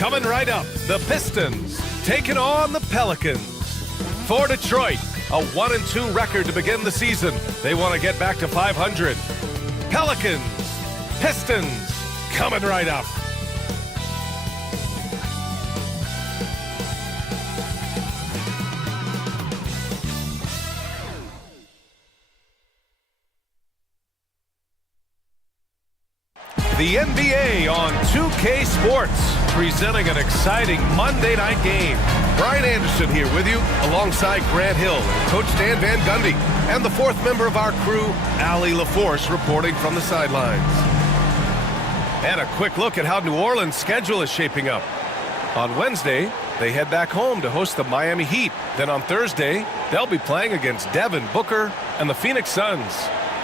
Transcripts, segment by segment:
Coming right up, the Pistons taking on the Pelicans. For Detroit, a 1-2 record to begin the season. They want to get back to 500. Pelicans, Pistons, coming right up. The NBA on 2K Sports, presenting an exciting Monday night game. Brian Anderson here with you, alongside Grant Hill and Coach Dan Van Gundy, and the fourth member of our crew, Allie LaForce, reporting from the sidelines. And a quick look at how New Orleans' schedule is shaping up. On Wednesday, they head back home to host the Miami Heat. Then on Thursday, they'll be playing against Devin Booker and the Phoenix Suns.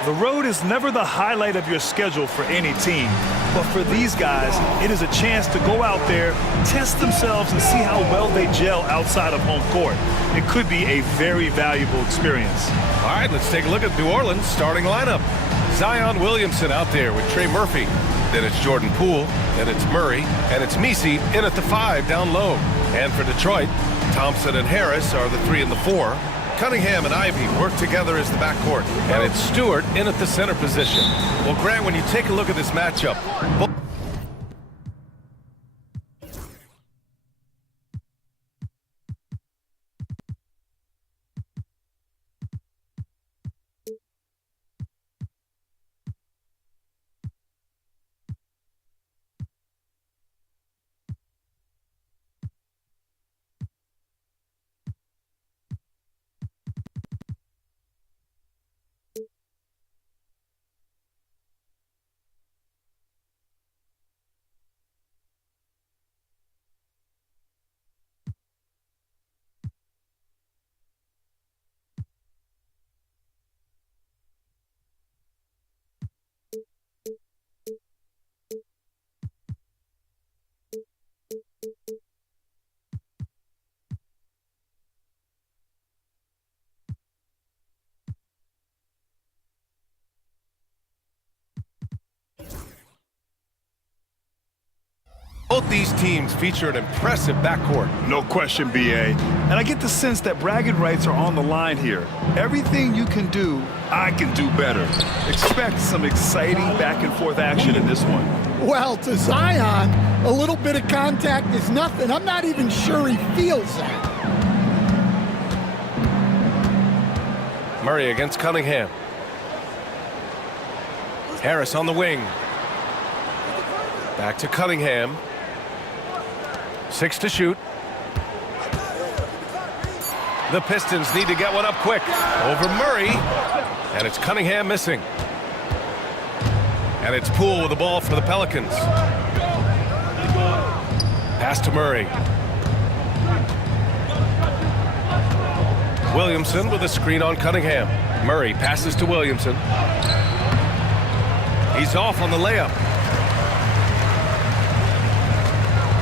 The road is never the highlight of your schedule for any team. But for these guys, it is a chance to go out there, test themselves, and see how well they gel outside of home court. It could be a very valuable experience. All right, let's take a look at New Orleans' starting lineup. Zion Williamson out there with Trey Murphy. Then it's Jordan Poole, then it's Murray, and it's Messi in at the 5 down low. And for Detroit, Thompson and Harris are the 3 and the 4. Cunningham and Ivy work together as the backcourt, and it's Stewart in at the center position. Well, Grant, when you take a look at this matchup, both these teams feature an impressive backcourt. No question, B.A. And I get the sense that bragging rights are on the line here. Everything you can do, I can do better. Expect some exciting back-and-forth action in this one. Well, to Zion, a little bit of contact is nothing. I'm not even sure he feels that. Murray against Cunningham. Harris on the wing. Back to Cunningham. 6 to shoot. The Pistons need to get one up quick. Over Murray. And it's Cunningham missing. And it's Poole with the ball for the Pelicans. Pass to Murray. Williamson with a screen on Cunningham. Murray passes to Williamson. He's off on the layup.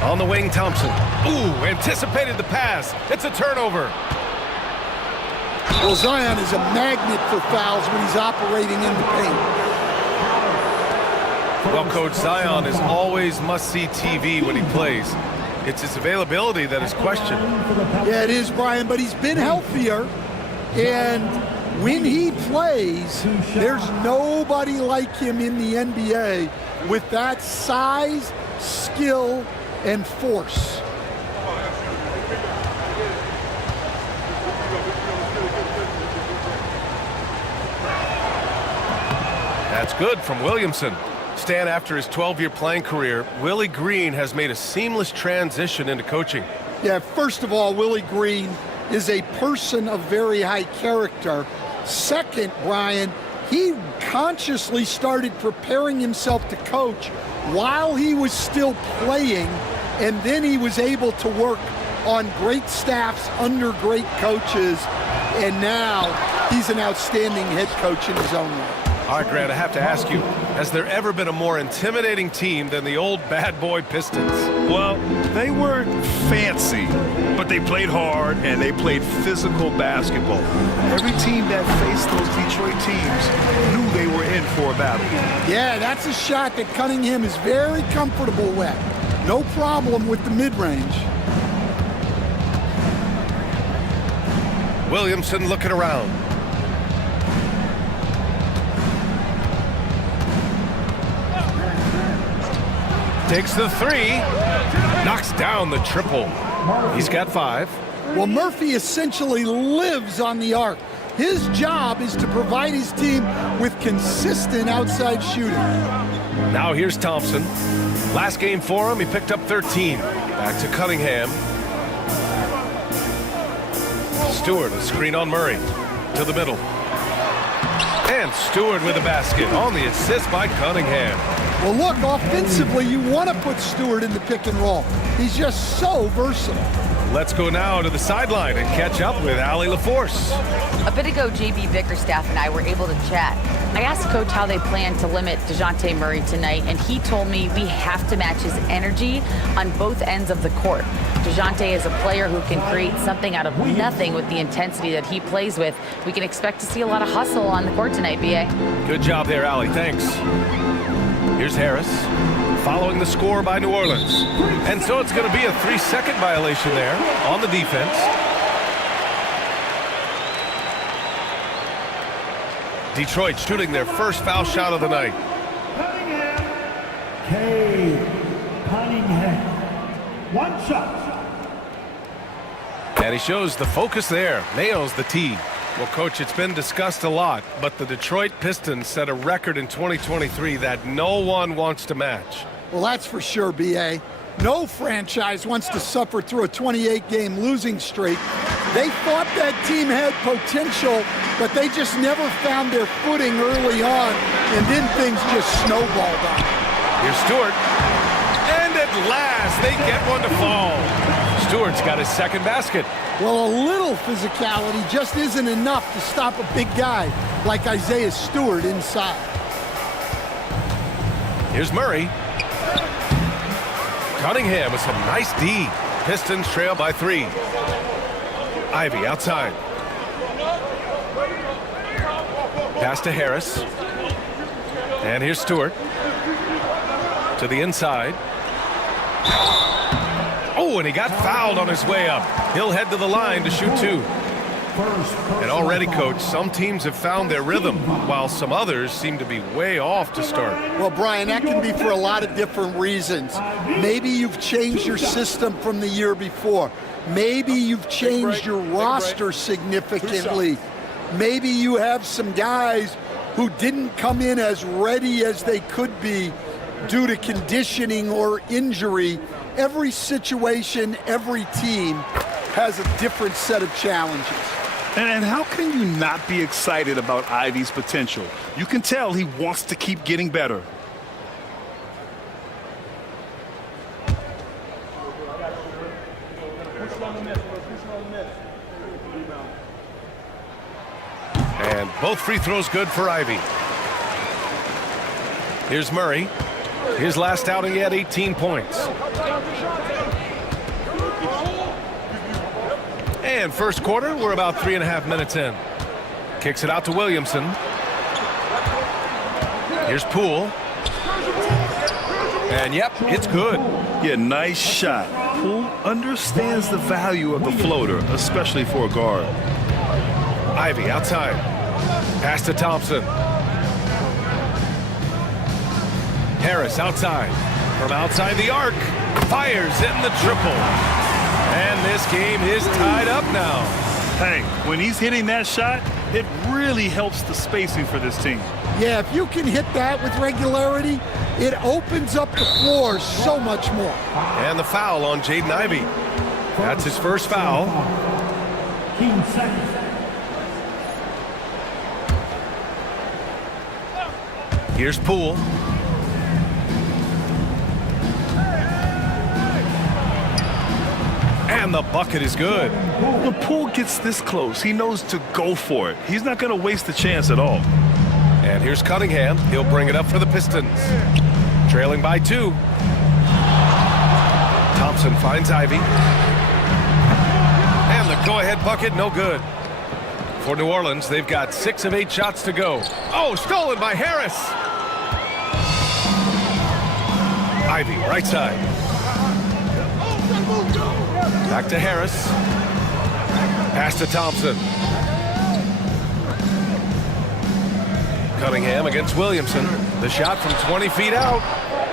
On the wing, Thompson. Ooh, anticipated the pass. It's a turnover. Well, Zion is a magnet for fouls when he's operating in the paint. Well, Coach, Zion is always must-see TV when he plays. It's his availability that is questioned. Yeah, it is, Brian, but he's been healthier. And when he plays, there's nobody like him in the NBA with that size, skill, and force. That's good from Williamson. Stan, after his 12-year playing career, Willie Green has made a seamless transition into coaching. Yeah, first of all, Willie Green is a person of very high character. Second, Brian, he consciously started preparing himself to coach while he was still playing, and then he was able to work on great staffs under great coaches, and now he's an outstanding head coach in his own right. All right, Grant, I have to ask you, has there ever been a more intimidating team than the old bad boy Pistons? Well, they weren't fancy, but they played hard and they played physical basketball. Every team that faced those Detroit teams knew they were in for a battle. Yeah, that's a shot that Cunningham is very comfortable with. No problem with the mid-range. Williamson looking around. Takes the three. Knocks down the triple. He's got 5. Well, Murphy essentially lives on the arc. His job is to provide his team with consistent outside shooting. Now here's Thompson. Last game for him, he picked up 13. Back to Cunningham. Stewart, a screen on Murray. To the middle. And Stewart with a basket on the assist by Cunningham. Well, look, offensively, you want to put Stewart in the pick and roll. He's just so versatile. Let's go now to the sideline and catch up with Allie LaForce. A bit ago, JB Bickerstaff and I were able to chat. I asked Coach how they plan to limit DeJounte Murray tonight, and he told me we have to match his energy on both ends of the court. DeJounte is a player who can create something out of nothing with the intensity that he plays with. We can expect to see a lot of hustle on the court tonight, B.A. Good job there, Allie. Thanks. Here's Harris, following the score by New Orleans. And so it's going to be a 3-second violation there on the defense. Detroit shooting their first foul shot of the night. Cunningham. 1 shot. And he shows the focus there, nails the tee. Well, Coach, it's been discussed a lot, but the Detroit Pistons set a record in 2023 that no one wants to match. Well, that's for sure, B.A. No franchise wants to suffer through a 28-game losing streak. They thought that team had potential, but they just never found their footing early on, and then things just snowballed on them. Here's Stewart. And at last, they get one to fall. Stewart's got his second basket. Well, a little physicality just isn't enough to stop a big guy like Isaiah Stewart inside. Here's Murray. Cunningham with some nice D. Pistons trail by 3. Ivy outside. Pass to Harris. And here's Stewart. To the inside. Oh, and he got fouled on his way up. He'll head to the line to shoot 2. And already, Coach, some teams have found their rhythm, while some others seem to be way off to start. Well, Brian, that can be for a lot of different reasons. Maybe you've changed your system from the year before. Maybe you've changed your roster significantly. Maybe you have some guys who didn't come in as ready as they could be due to conditioning or injury. Every situation, every team has a different set of challenges. And how can you not be excited about Ivy's potential? You can tell he wants to keep getting better. And both free throws good for Ivy. Here's Murray. His last outing, he had 18 points. And first quarter, we're about 3.5 minutes in. Kicks it out to Williamson. Here's Poole. And yep, it's good. Yeah, nice shot. Poole understands the value of the floater, especially for a guard. Ivy outside. Pass to Thompson. Harris outside. From outside the arc. Fires in the triple. And this game is tied up now. Hey, when he's hitting that shot, it really helps the spacing for this team. Yeah, if you can hit that with regularity, it opens up the floor so much more. And the foul on Jaden Ivey. That's his first foul. 15 seconds. Here's Poole. And the bucket is good. When Poole gets this close, he knows to go for it. He's not going to waste the chance at all. And here's Cunningham. He'll bring it up for the Pistons. Trailing by 2. Thompson finds Ivy. And the go-ahead bucket, no good. For New Orleans, they've got 6 of 8 shots to go. Oh, stolen by Harris. Ivy, right side. Back to Harris. Pass to Thompson. Cunningham against Williamson. The shot from 20 feet out.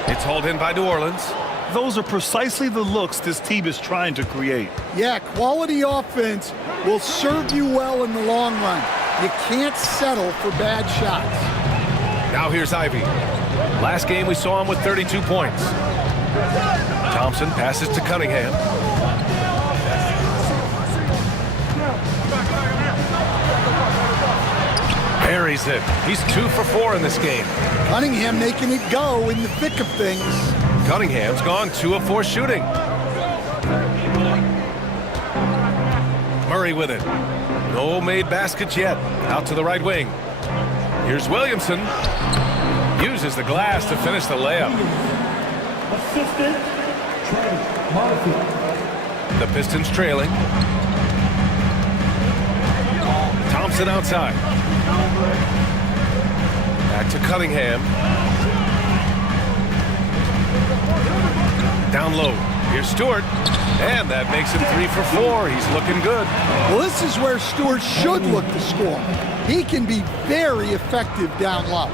It's hauled in by New Orleans. Those are precisely the looks this team is trying to create. Yeah, quality offense will serve you well in the long run. You can't settle for bad shots. Now here's Ivy. Last game we saw him with 32 points. Thompson passes to Cunningham. Buries it. He's 2 for 4 in this game. Cunningham making it go in the thick of things. Cunningham's gone 2 of 4 shooting. Murray with it. No made baskets yet. Out to the right wing. Here's Williamson. Uses the glass to finish the layup. Assistant, Trey Murphy. The Pistons trailing. Thompson outside. Back to Cunningham. Down low. Here's Stewart. And that makes him 3 for 4. He's looking good. Well, this is where Stewart should look to score. He can be very effective down low.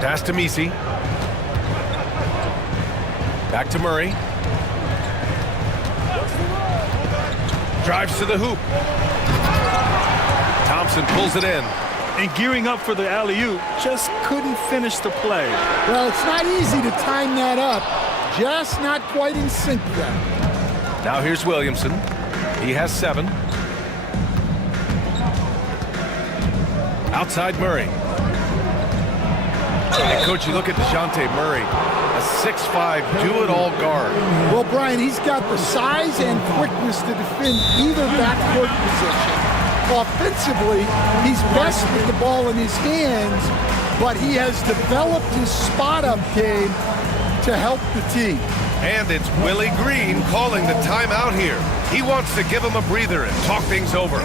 Pass to Messi. Back to Murray. Drives to the hoop. Thompson pulls it in. And gearing up for the alley-oop, just couldn't finish the play. Well, it's not easy to time that up. Just not quite in sync there. Now here's Williamson. He has 7. Outside Murray. And coach, you look at DeJounte Murray, a 6'5", do-it-all guard. Well, Brian, he's got the size and quickness to defend either backcourt position. Offensively, he's best with the ball in his hands, but he has developed his spot-up game to help the team. And it's Willie Green calling the timeout here. He wants to give him a breather and talk things over.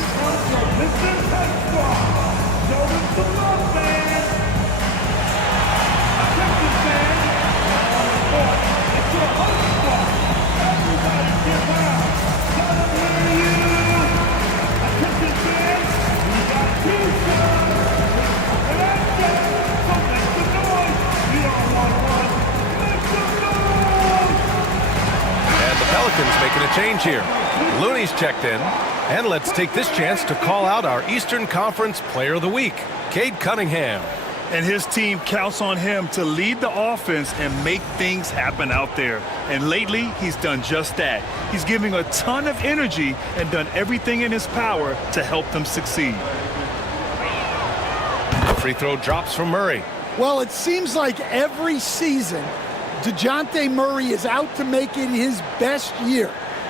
Pelicans making a change here. Looney's checked in. And let's take this chance to call out our Eastern Conference Player of the Week, Cade Cunningham. And his team counts on him to lead the offense and make things happen out there. And lately, he's done just that. He's giving a ton of energy and done everything in his power to help them succeed. The free throw drops from Murray. Well, it seems like every season, DeJounte Murray is out to make it his best year.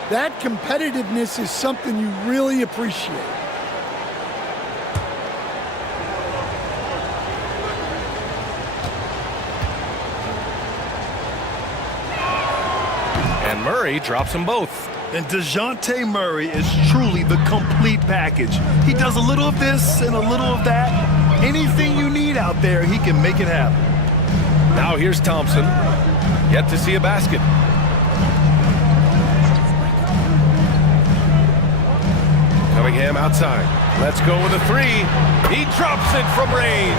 That competitiveness is something you really appreciate. And Murray drops them both. And DeJounte Murray is truly the complete package. He does a little of this and a little of that. Anything you need out there, he can make it happen. Now here's Thompson. Yet to see a basket. Cunningham outside. Let's go with a 3. He drops it from range.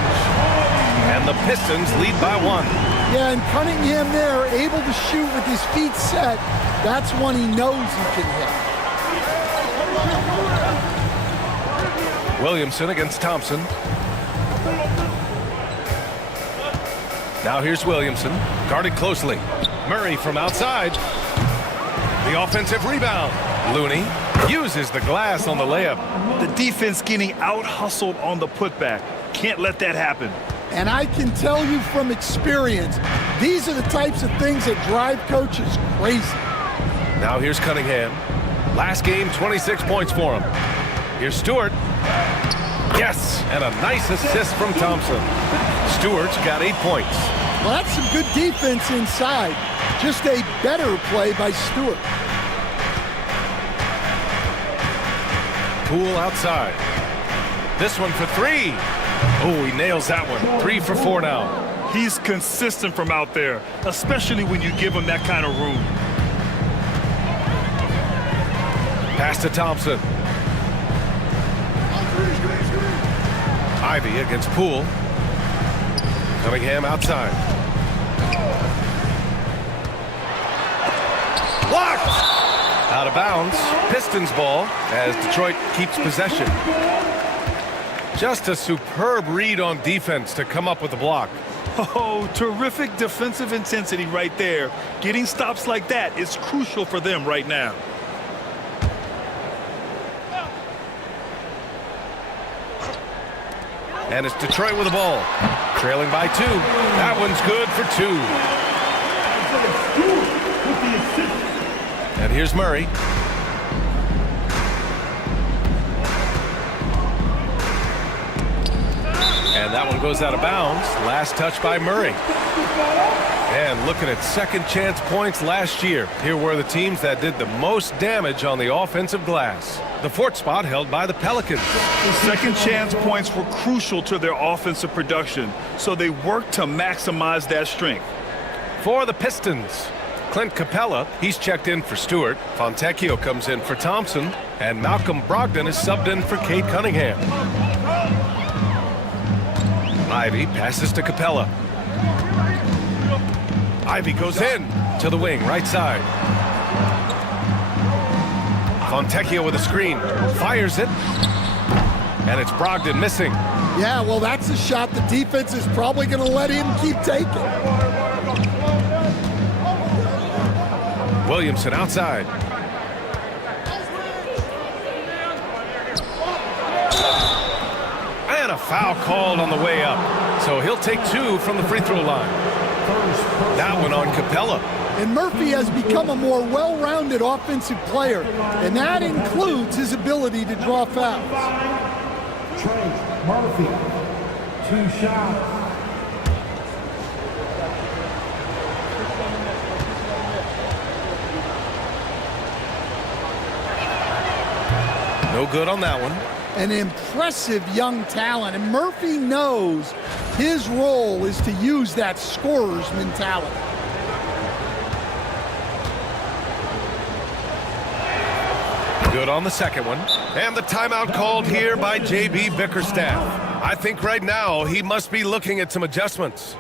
And the Pistons lead by 1. Yeah, and Cunningham there, able to shoot with his feet set. That's one he knows he can hit. Williamson against Thompson. Now here's Williamson, guarded closely. Murray from outside. The offensive rebound. Looney uses the glass on the layup. The defense getting out-hustled on the putback. Can't let that happen. And I can tell you from experience, these are the types of things that drive coaches crazy. Now here's Cunningham. Last game, 26 points for him. Here's Stewart. Yes, and a nice assist from Thompson. Stewart's got 8 points. Well, that's some good defense inside. Just a better play by Stewart. Poole outside. This one for 3. Oh, he nails that one. 3 for 4 now. He's consistent from out there, especially when you give him that kind of room. Pass to Thompson. Ivy against Poole. Cunningham outside. Blocked! Out of bounds. Pistons ball as Detroit keeps possession. Just a superb read on defense to come up with the block. Oh, terrific defensive intensity right there. Getting stops like that is crucial for them right now. And it's Detroit with the ball. Trailing by 2. That one's good for 2. And here's Murray. And that one goes out of bounds. Last touch by Murray. And looking at second chance points last year. Here were the teams that did the most damage on the offensive glass. The fourth spot held by the Pelicans. Second chance points were crucial to their offensive production, so they worked to maximize that strength. For the Pistons, Clint Capella, he's checked in for Stewart. Fontecchio comes in for Thompson. And Malcolm Brogdon is subbed in for Cade Cunningham. Ivy passes to Capella. Ivy goes in to the wing, right side. Fontecchio with a screen. Fires it. And it's Brogdon missing. Yeah, well, that's a shot the defense is probably going to let him keep taking. Williamson outside. And a foul called on the way up. So he'll take 2 from the free throw line. That one on Capella. And Murphy has become a more well-rounded offensive player, and that includes his ability to draw fouls. Trey Murphy, 2 shots. No good on that one. An impressive young talent, and Murphy knows his role is to use that scorer's mentality. Good on the second one. And the timeout called here by J.B. Bickerstaff. I think right now he must be looking at some adjustments.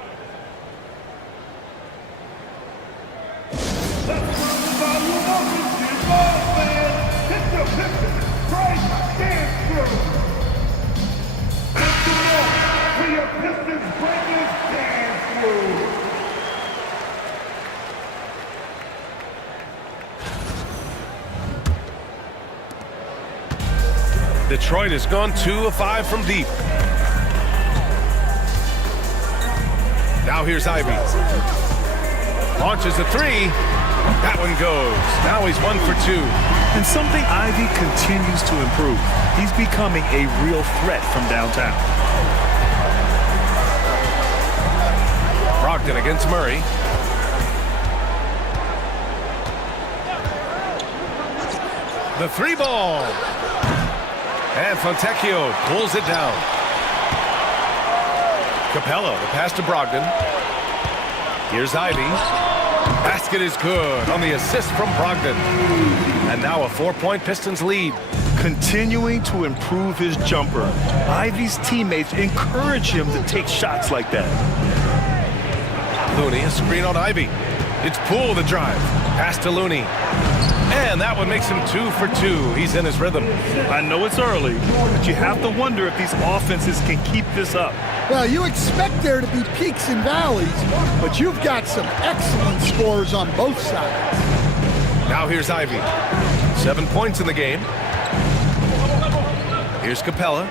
Detroit has gone 2 of 5 from deep. Now here's Ivy. Launches a 3. That one goes. Now he's 1 for 2. And something Ivy continues to improve. He's becoming a real threat from downtown. Brogdon against Murray. The 3 ball. And Fontecchio pulls it down. Capella, the pass to Brogdon. Here's Ivy. Basket is good on the assist from Brogdon. And now a 4-point Pistons lead. Continuing to improve his jumper. Ivy's teammates encourage him to take shots like that. Looney, a screen on Ivy. It's Poole the drive. Pass to Looney. And that one makes him 2 for 2. He's in his rhythm. I know it's early, but you have to wonder if these offenses can keep this up. Well, you expect there to be peaks and valleys, but you've got some excellent scores on both sides. Now here's Ivy. 7 points in the game. Here's Capella.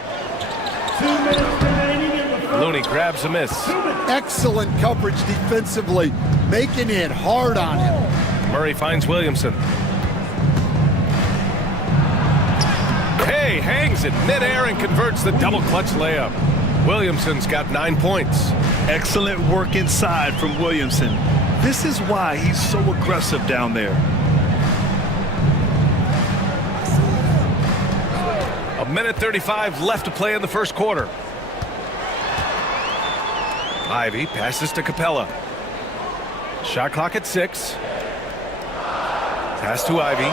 2 minutes remaining in the first. Looney grabs a miss. Excellent coverage defensively, making it hard on him. Murray finds Williamson. Hey, hangs it midair and converts the double clutch layup. Williamson's got 9 points. Excellent work inside from Williamson. This is why he's so aggressive down there. A minute 35 left to play in the first quarter. Ivy passes to Capella. Shot clock at 6. Pass to Ivy.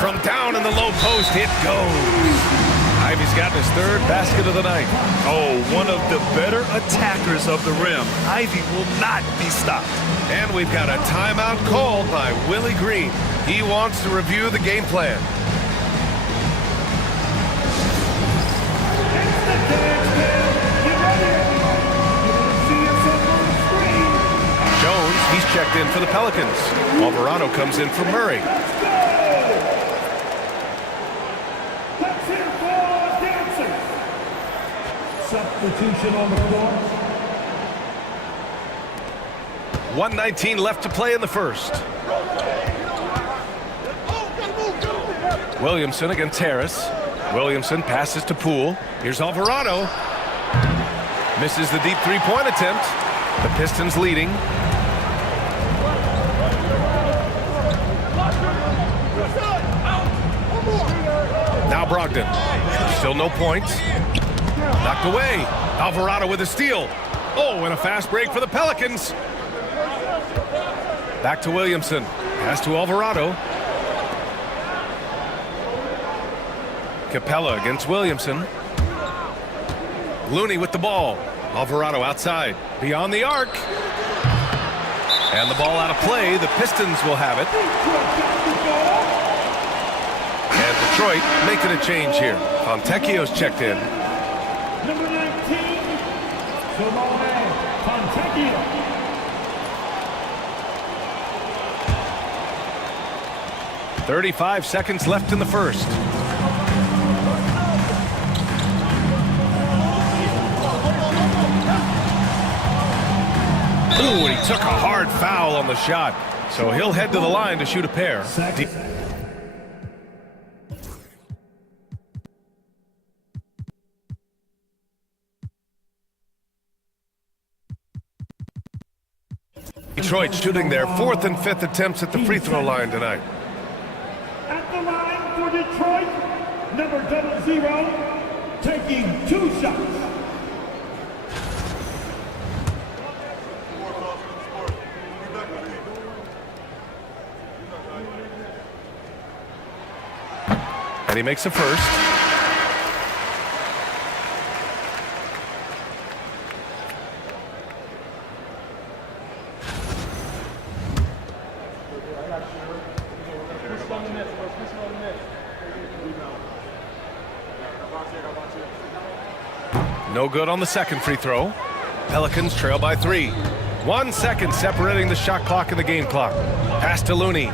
From down in the low post, it goes. Ivy's gotten his 3rd basket of the night. Oh, one of the better attackers of the rim. Ivy will not be stopped. And we've got a timeout called by Willie Green. He wants to review the game plan. Jones, he's checked in for the Pelicans. Alvarado comes in for Murray. Substitution on the floor. 1:19 left to play in the first. Williamson against Harris. Williamson passes to Poole. Here's Alvarado. Misses the deep three-point attempt. The Pistons leading. Now Brogdon. Still no points. Knocked away. Alvarado with a steal. Oh, and a fast break for the Pelicans. Back to Williamson. Pass to Alvarado. Capella against Williamson. Looney with the ball. Alvarado outside. Beyond the arc. And the ball out of play. The Pistons will have it. And Detroit making a change here. Fontecchio's checked in. Number 19, Simone Fontecchio. .35 seconds left in the first. Ooh, and he took a hard foul on the shot. So he'll head to the line to shoot a pair. Detroit shooting their 4th and 5th attempts at the free throw line tonight. At the line for Detroit, number 00, taking 2 shots. And he makes a first. No good on the second free throw. Pelicans trail by 3. 1 second separating the shot clock and the game clock. Pass to Looney.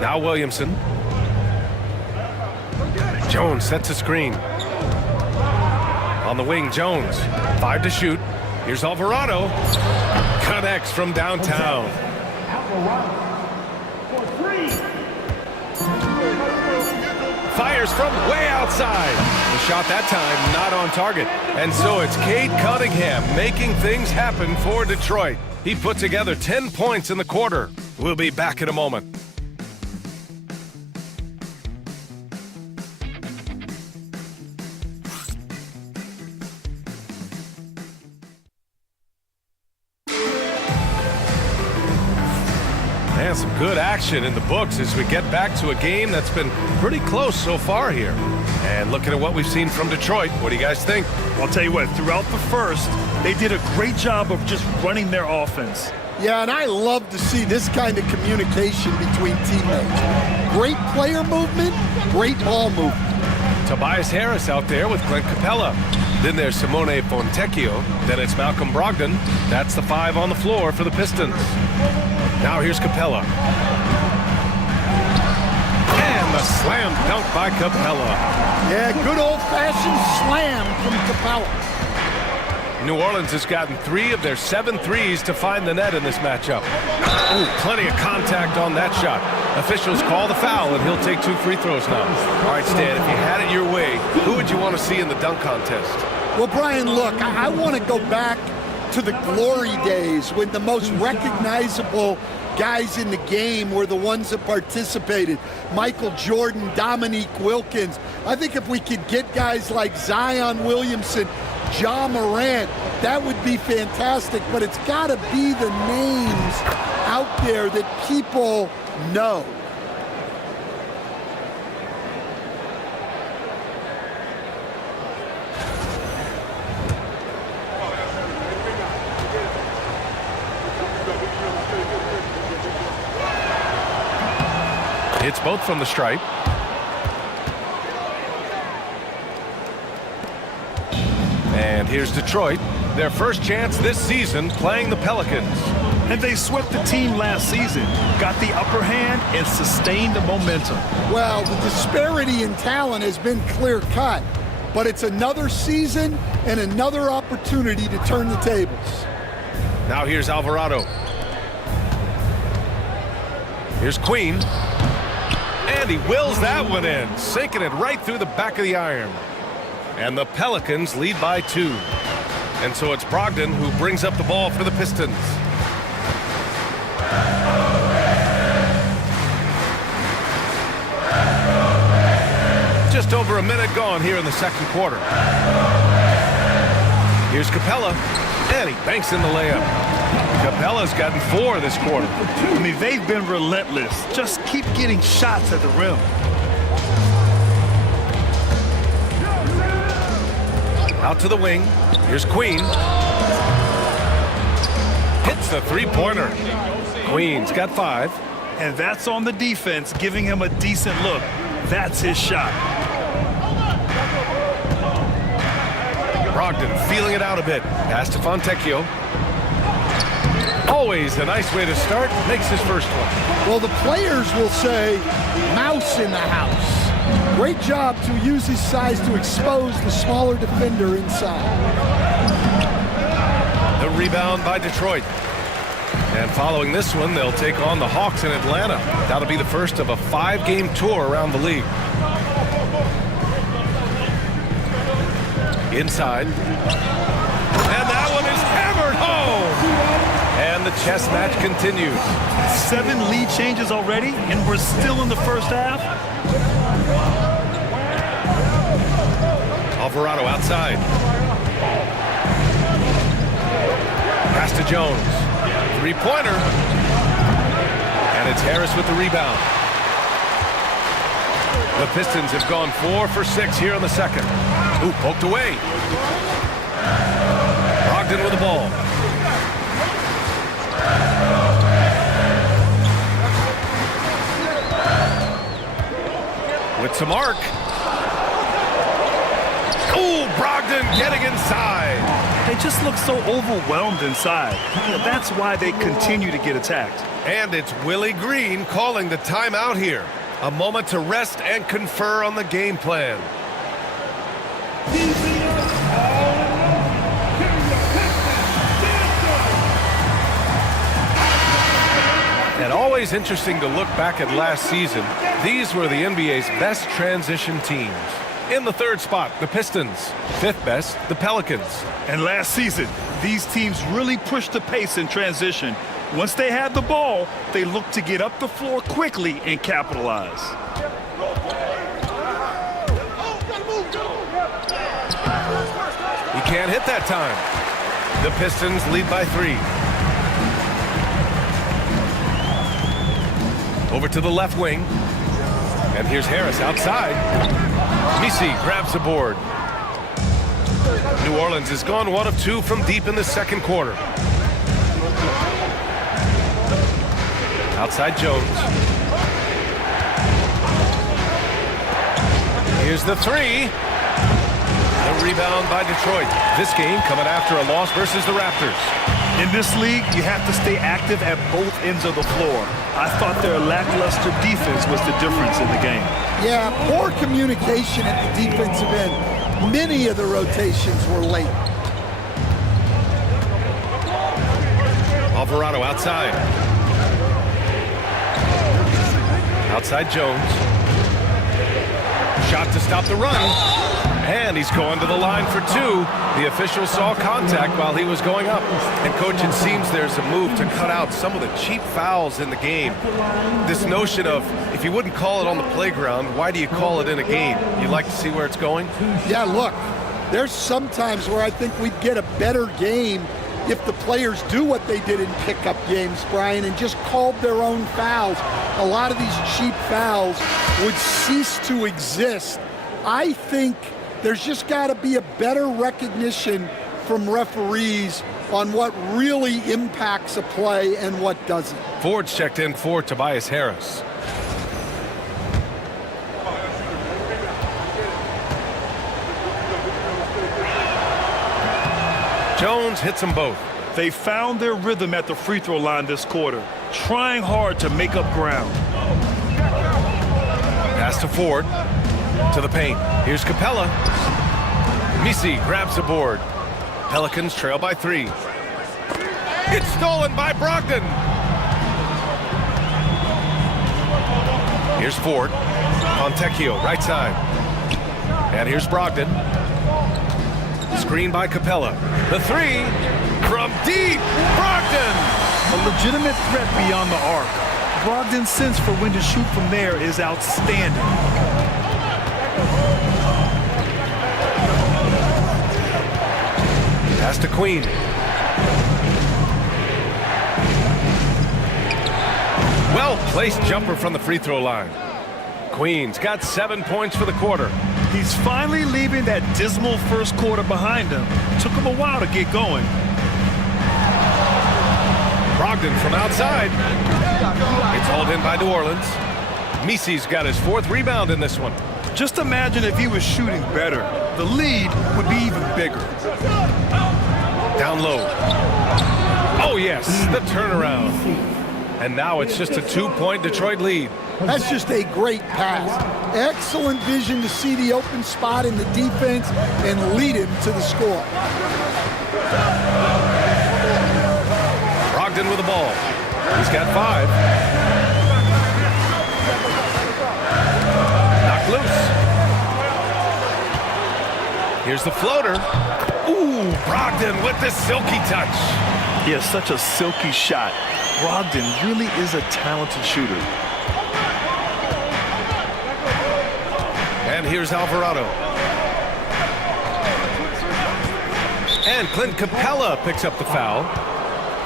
Now Williamson. Jones sets a screen. On the wing, Jones. 5 to shoot. Here's Alvarado. Connects from downtown. Fires from way outside. The shot that time not on target. And so it's Cade Cunningham making things happen for Detroit. He put together 10 points in the quarter. We'll be back in a moment. And some good action in the books as we get back to a game that's been pretty close so far here. And looking at what we've seen from Detroit, what do you guys think? I'll tell you what, throughout the first, they did a great job of just running their offense. Yeah, and I love to see this kind of communication between teammates. Great player movement, great ball movement. Tobias Harris out there with Clint Capella. Then there's Simone Fontecchio. Then it's Malcolm Brogdon. That's the 5 on the floor for the Pistons. Now here's Capella. And the slam dunk by Capella. Yeah, good old-fashioned slam from Capella. New Orleans has gotten 3 of their 7 threes to find the net in this matchup. Oh, plenty of contact on that shot. Officials call the foul, and he'll take 2 free throws now. All right, Stan, if you had it your way, who would you want to see in the dunk contest? Well, Brian, look, I want to go back to the glory days when the most recognizable guys in the game were the ones that participated. Michael Jordan, Dominique Wilkins. I think if we could get guys like Zion Williamson, Ja Morant, that would be fantastic. But it's got to be the names out there that people know. Hits both from the stripe. And here's Detroit, their first chance this season playing the Pelicans. And they swept the team last season, got the upper hand, and sustained the momentum. Well, the disparity in talent has been clear-cut, but it's another season and another opportunity to turn the tables. Now here's Alvarado. Here's Queen. And he wills that one in, sinking it right through the back of the iron. And the Pelicans lead by 2. And so it's Brogdon who brings up the ball for the Pistons. Just over a minute gone here in the second quarter. Here's Capella, and he banks in the layup. Capella's gotten 4 this quarter. I mean, they've been relentless. Just keep getting shots at the rim. Out to the wing. Here's Queen. Hits the three-pointer. Queen's got 5. And that's on the defense, giving him a decent look. That's his shot. Brogdon feeling it out a bit. Pass to Fontecchio. Always a nice way to start. Makes his first one. Well, the players will say, mouse in the house. Great job to use his size to expose the smaller defender inside. The rebound by Detroit. And following this one, they'll take on the Hawks in Atlanta. That'll be the first of a 5-game tour around the league. Inside. And that one is hammered home. And the chess match continues. 7 lead changes already, and we're still in the first half. Alvarado outside. Pass to Jones. Three-pointer. And it's Harris with the rebound. The Pistons have gone 4 for 6 here in the second. Ooh, poked away. Brogdon with the ball. With some arc. Ooh, Brogdon getting inside. They just look so overwhelmed inside. That's why they continue to get attacked. And it's Willie Green calling the timeout here. A moment to rest and confer on the game plan. And always interesting to look back at last season. These were the NBA's best transition teams. In the third spot, the Pistons. 5th best, the Pelicans. And last season, these teams really pushed the pace in transition. Once they had the ball, they looked to get up the floor quickly and capitalize. He can't hit that time. The Pistons lead by 3. Over to the left wing. And here's Harris outside. Misi grabs the board. New Orleans has gone 1 of 2 from deep in the second quarter. Outside Jones. Here's the 3. The rebound by Detroit. This game coming after a loss versus the Raptors. In this league, you have to stay active at both ends of the floor. I thought their lackluster defense was the difference in the game. Yeah, poor communication at the defensive end. Many of the rotations were late. Alvarado outside. Outside Jones. Shot to stop the run. And he's going to the line for two. The official saw contact while he was going up. And, Coach, it seems there's a move to cut out some of the cheap fouls in the game. This notion of, if you wouldn't call it on the playground, why do you call it in a game? You like to see where it's going? Yeah, look, there's some times where I think we'd get a better game if the players do what they did in pickup games, Brian, and just called their own fouls. A lot of these cheap fouls would cease to exist. I think there's just got to be a better recognition from referees on what really impacts a play and what doesn't. Ford's checked in for Tobias Harris. Jones hits them both. They found their rhythm at the free throw line this quarter, trying hard to make up ground. Pass to Ford. To the paint. Here's Capella. Misi grabs the board. Pelicans trail by 3. It's stolen by Brogdon. Here's Ford. Fontecchio, right side. And here's Brogdon. Screen by Capella. The 3 from deep. Brogdon. A legitimate threat beyond the arc. Brogdon's sense for when to shoot from there is outstanding. Pass to Queen. Well-placed jumper from the free throw line. Queen's got 7 points for the quarter. He's finally leaving that dismal first quarter behind him. Took him a while to get going. Brogdon from outside. It's hauled in by New Orleans. Misi's got his 4th rebound in this one. Just imagine if he was shooting better. The lead would be even bigger. Down low. Oh, yes, the turnaround. And now it's just a 2-point Detroit lead. That's just a great pass. Excellent vision to see the open spot in the defense and lead him to the score. Brogdon with the ball. He's got 5. Knocked loose. Here's the floater. Ooh, Brogdon with the silky touch. He has such a silky shot. Brogdon really is a talented shooter. And here's Alvarado. And Clint Capella picks up the foul.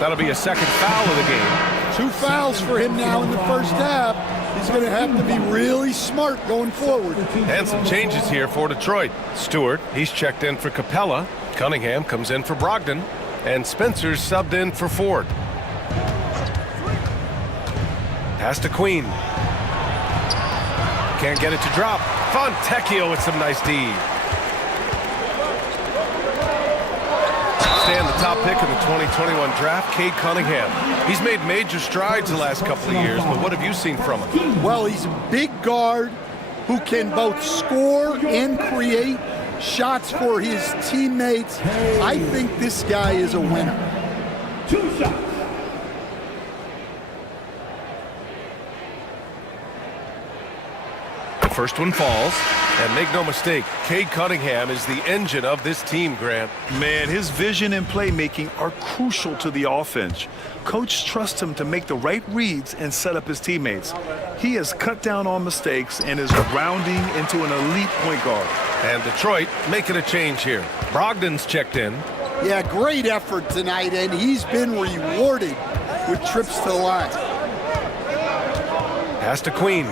That'll be a 2nd foul of the game. 2 fouls for him now in the first half. He's going to have to be really smart going forward. And some changes here for Detroit. Stewart, he's checked in for Capella. Cunningham comes in for Brogdon. And Spencer's subbed in for Ford. Pass to Queen. Can't get it to drop. Fontecchio with some nice D. Stand the top pick in the 2021 draft, Cade Cunningham. He's made major strides the last couple of years, but what have you seen from him? Well, he's a big guard who can both score and create shots for his teammates. I think this guy is a winner. 2 shots. The first one falls, and make no mistake, Cade Cunningham is the engine of this team, Grant. Man, his vision and playmaking are crucial to the offense. Coach trusts him to make the right reads and set up his teammates. He has cut down on mistakes and is rounding into an elite point guard. And Detroit making a change here. Brogdon's checked in. Yeah, great effort tonight, and he's been rewarded with trips to the line. Pass to Queen.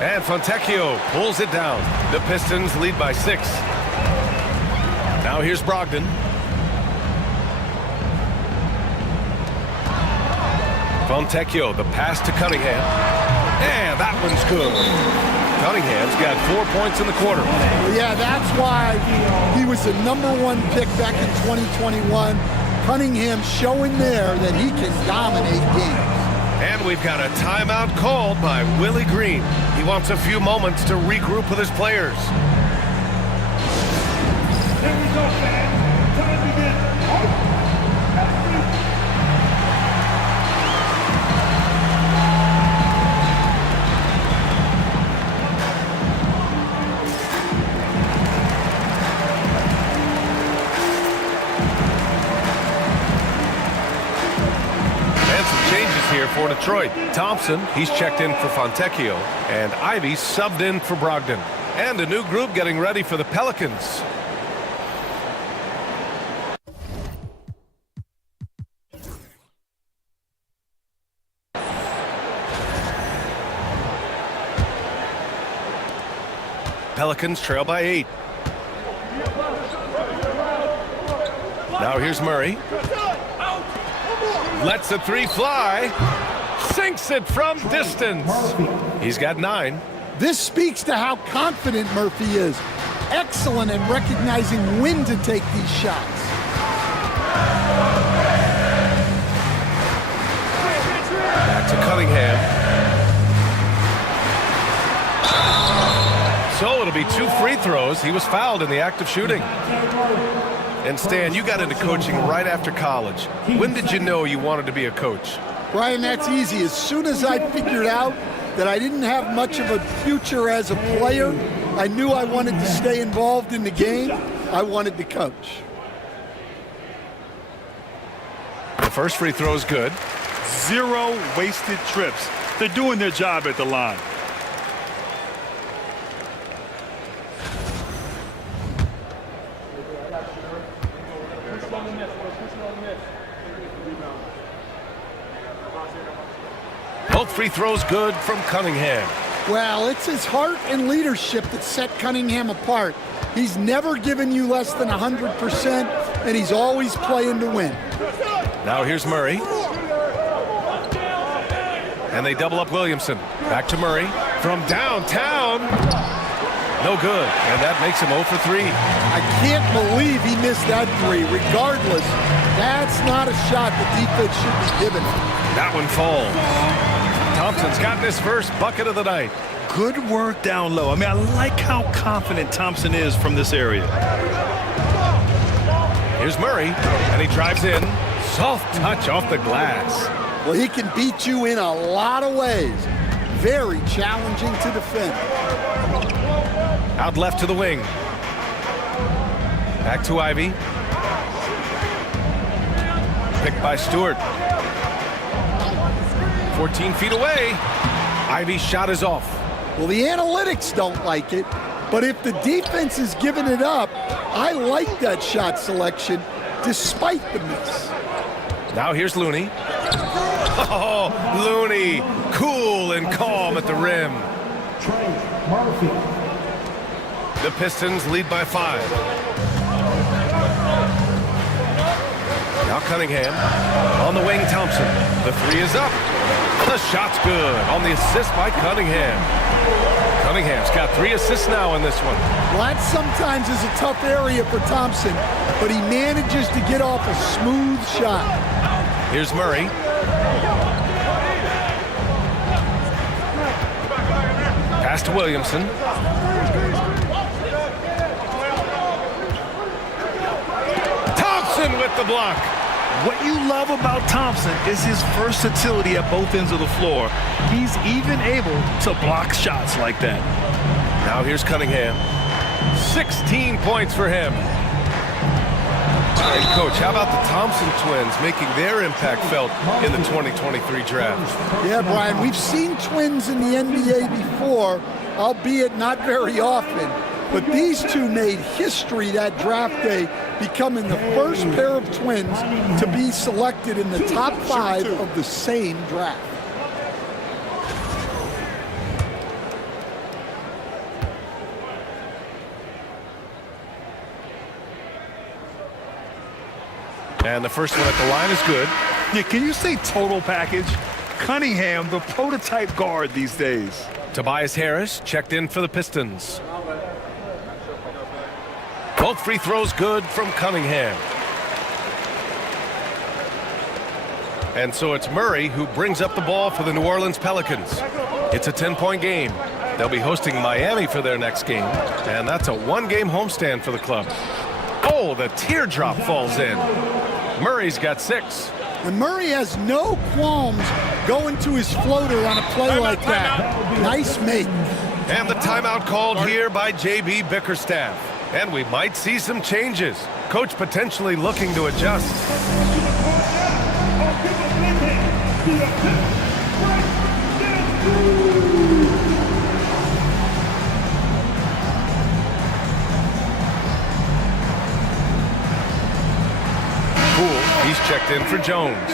And Fontecchio pulls it down. The Pistons lead by 6. Now here's Brogdon. Fontecchio, the pass to Cunningham. And that one's good. Cunningham's got 4 points in the quarter. Yeah, that's why he was the #1 pick back in 2021. Cunningham showing there that he can dominate games. And we've got a timeout called by Willie Green. He wants a few moments to regroup with his players. Here we go, fans. Time to get here for Detroit. Thompson, he's checked in for Fontecchio, and Ivy subbed in for Brogdon. And a new group getting ready for the Pelicans. Pelicans trail by 8. Now here's Murray. Lets the three fly. Sinks it from distance. He's got 9. This speaks to how confident Murphy is. Excellent at recognizing when to take these shots. Back to Cunningham. So it'll be 2 free throws. He was fouled in the act of shooting. And Stan, you got into coaching right after college. When did you know you wanted to be a coach? Brian, that's easy. As soon as I figured out that I didn't have much of a future as a player, I knew I wanted to stay involved in the game. I wanted to coach. The first free throw is good. 0 wasted trips. They're doing their job at the line. Both free throws good from Cunningham. Well, it's his heart and leadership that set Cunningham apart. He's never given you less than 100%, and he's always playing to win. Now here's Murray. And they double up Williamson. Back to Murray. From downtown. No good. And that makes him 0 for 3. I can't believe he missed that 3. Regardless, that's not a shot the defense should be giving him. That one falls. Thompson's got his first bucket of the night. Good work down low. I mean, I like how confident Thompson is from this area. Here's Murray, and he drives in. Soft touch off the glass. Well, he can beat you in a lot of ways. Very challenging to defend. Out left to the wing. Back to Ivy. Picked by Stewart. 14 feet away. Ivy's shot is off. Well, the analytics don't like it, but if the defense is giving it up, I like that shot selection despite the miss. Now here's Looney. Oh, Looney, cool and calm at the rim. The Pistons lead by 5. Now Cunningham. On the wing, Thompson. The 3 is up. The shot's good on the assist by Cunningham. Cunningham's got 3 assists now in this one. Well, that sometimes is a tough area for Thompson, but he manages to get off a smooth shot. Here's Murray. Pass to Williamson. Thompson with the block. What you love about Thompson is his versatility at both ends of the floor. He's even able to block shots like that. Now here's Cunningham. 16 points for him. And Coach, how about the Thompson twins making their impact felt in the 2023 draft? Yeah, Brian, we've seen twins in the NBA before, albeit not very often. But these two made history that draft day, becoming the first pair of twins to be selected in the top 5 of the same draft. And the first one at the line is good. Yeah, can you say total package? Cunningham, the prototype guard these days. Tobias Harris checked in for the Pistons. Both free throws good from Cunningham. And so it's Murray who brings up the ball for the New Orleans Pelicans. It's a 10-point game. They'll be hosting Miami for their next game, and that's a 1-game homestand for the club. Oh, the teardrop falls in. Murray's got 6. And Murray has no qualms going to his floater on a play like that. Nice make. And the timeout called here by J.B. Bickerstaff. And we might see some changes. Coach potentially looking to adjust. the attempt, Poole, he's checked in for Jones.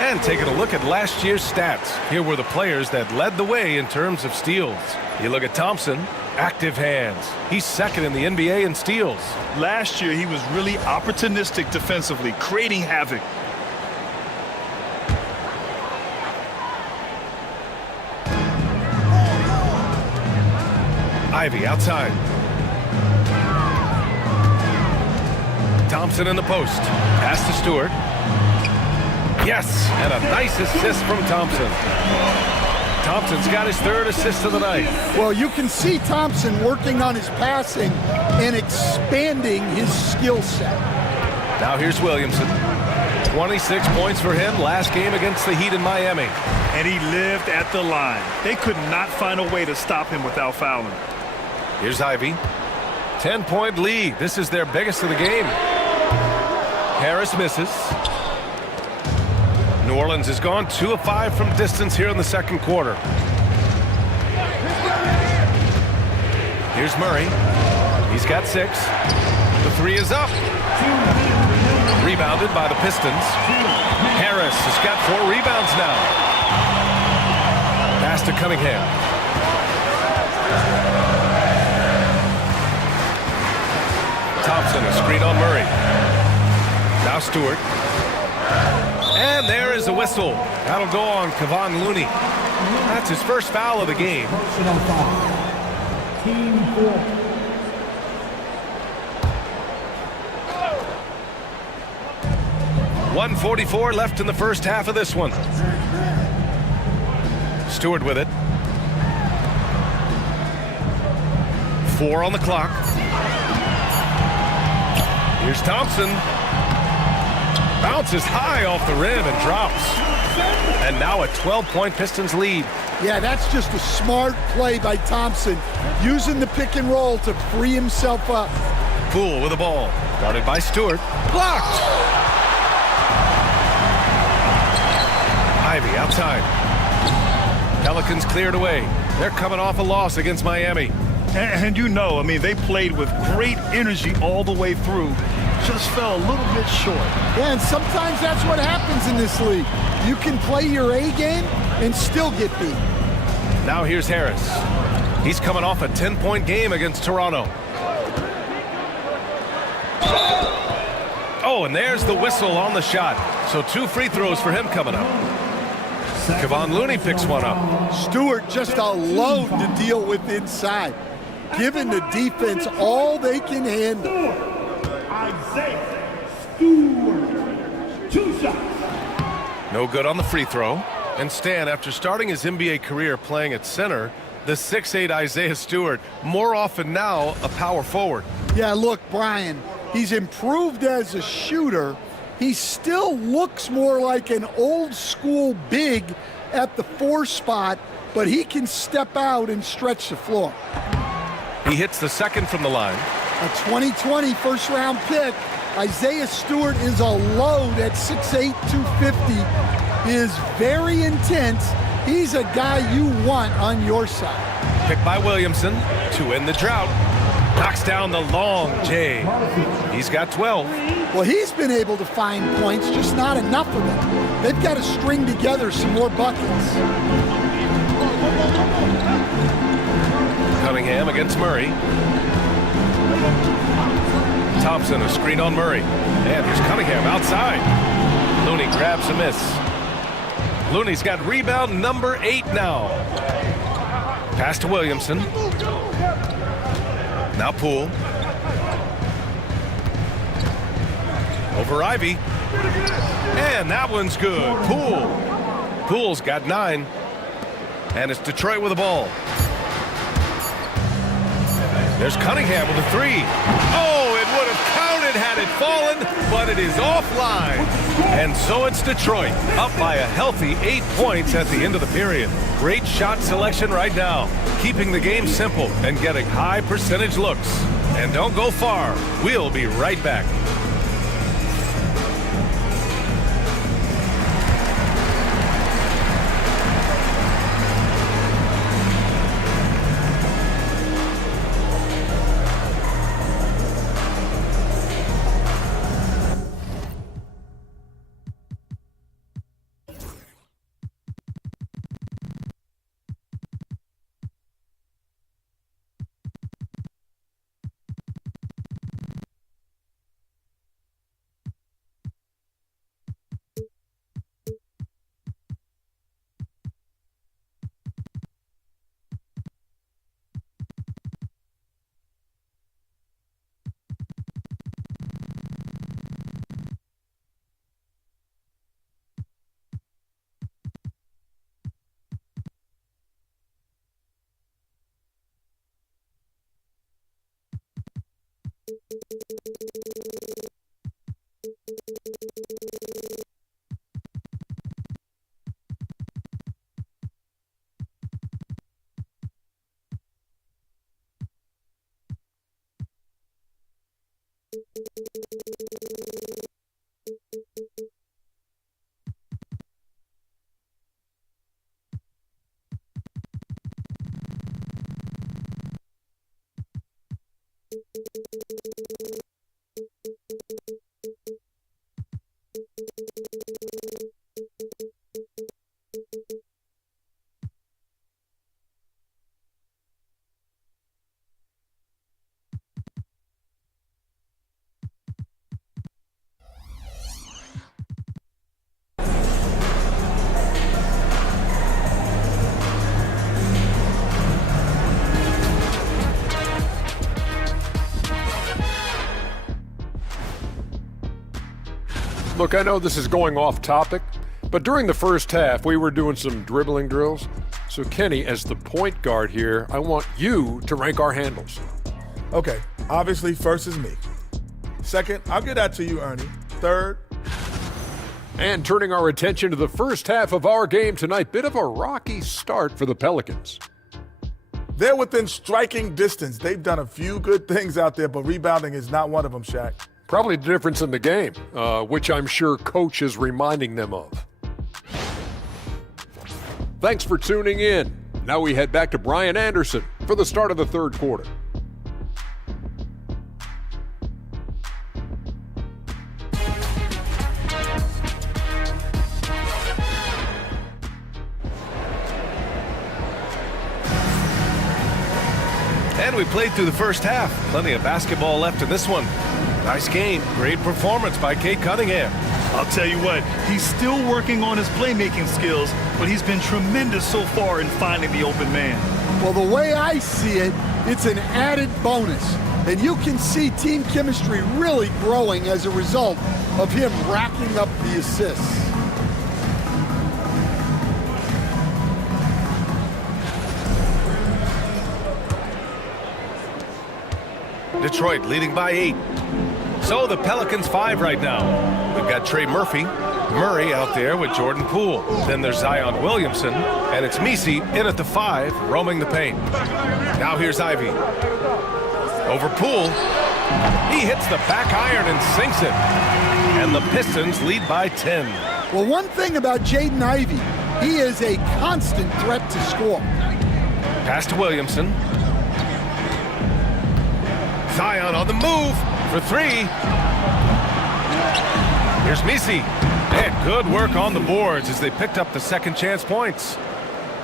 And taking a look at last year's stats. Here were the players that led the way in terms of steals. You look at Thompson, active hands. He's second in the NBA in steals. Last year, he was really opportunistic defensively, creating havoc. Ivy outside. Thompson in the post. Pass to Stewart. Yes, and a nice assist from Thompson. Thompson's got his third assist of the night. Well, you can see Thompson working on his passing and expanding his skill set. Now here's Williamson. 26 points for him last game against the Heat in Miami. And he lived at the line. They could not find a way to stop him without fouling. Here's Ivy. 10-point lead. This is their biggest of the game. Harris misses. New Orleans has gone 2 of 5 from distance here in the second quarter. Here's Murray. He's got 6. The 3 is up. Rebounded by the Pistons. Harris has got 4 rebounds now. Pass to Cunningham. Thompson, a screen on Murray. Now Stewart. And there is a whistle. That'll go on Kevon Looney. That's his first foul of the game. personal foul. Team 4. .144 left in the first half of this one. Stewart with it. 4 on the clock. Here's Thompson. Bounces high off the rim and drops. And now a 12-point Pistons lead. Yeah, that's just a smart play by Thompson, using the pick and roll to free himself up. Poole with the ball. Guarded by Stewart. Blocked! Ivy outside. Pelicans cleared away. They're coming off a loss against Miami. And you know, I mean, they played with great energy all the way through. Just fell a little bit short. Yeah, and sometimes that's what happens in this league. You can play your A game and still get beat. Now here's Harris. He's coming off a 10-point game against Toronto. Oh, and there's the whistle on the shot. So 2 free throws for him coming up. Kevon Looney picks one up. Stewart just a load to deal with inside, giving the defense all they can handle. Isaiah Stewart. 2 shots. No good on the free throw. And Stan, after starting his NBA career playing at center, the 6'8" Isaiah Stewart, more often now a power forward. Yeah, look, Brian, he's improved as a shooter. He still looks more like an old school big at the 4 spot, but he can step out and stretch the floor. He hits the second from the line. A 2020 first-round pick, Isaiah Stewart is a load at 6'8", 250. He is very intense. He's a guy you want on your side. Picked by Williamson to end the drought. Knocks down the long J. He's got 12. Well, he's been able to find points, just not enough of them. They've got to string together some more buckets. Cunningham against Murray. Thompson, a screen on Murray. And here's Cunningham outside. Looney grabs a miss. Looney's got rebound number 8 now. Pass to Williamson. Now Poole. Over Ivy. And that one's good. Poole. Poole's got 9. And it's Detroit with the ball. There's Cunningham with a 3. Oh, it would have counted had it fallen, but it is offline. And so it's Detroit, up by a healthy 8 points at the end of the period. Great shot selection right now, keeping the game simple and getting high percentage looks. And don't go far. We'll be right back. Look, I know this is going off topic, but during the first half, we were doing some dribbling drills. So, Kenny, as the point guard here, I want you to rank our handles. Okay, obviously, first is me. Second, I'll get that to you, Ernie. Third. And turning our attention to the first half of our game tonight, bit of a rocky start for the Pelicans. They're within striking distance. They've done a few good things out there, but rebounding is not one of them, Shaq. Probably the difference in the game, which I'm sure Coach is reminding them of. Thanks for tuning in. Now we head back to Brian Anderson for the start of the third quarter. And we played through the first half. Plenty of basketball left in this one. Nice game. Great performance by Cade Cunningham. I'll tell you what, he's still working on his playmaking skills, but he's been tremendous so far in finding the open man. Well, the way I see it, it's an added bonus. And you can see team chemistry really growing as a result of him racking up the assists. Detroit leading by 8. So the Pelicans 5 right now. We've got Trey Murray out there with Jordan Poole. Then there's Zion Williamson, and it's Messi in at the 5, roaming the paint. Now here's Ivy. Over Poole. He hits the back iron and sinks it. And the Pistons lead by 10. Well, one thing about Jaden Ivey, he is a constant threat to score. Pass to Williamson. Zion on the move for 3. Here's Messi. And good work on the boards as they picked up the second chance points.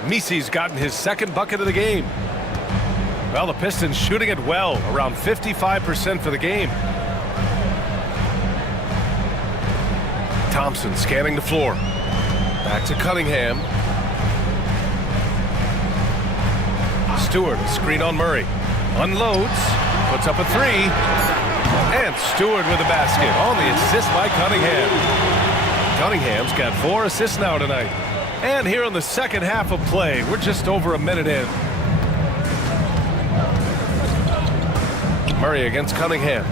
Messi's gotten his second bucket of the game. Well, the Pistons shooting it well, around 55% for the game. Thompson scanning the floor. Back to Cunningham. Stewart, a screen on Murray. Unloads. Puts up a 3. And Stewart with a basket on the assist by Cunningham. Cunningham's got 4 assists now tonight. And here in the second half of play, we're just over a minute in. Murray against Cunningham.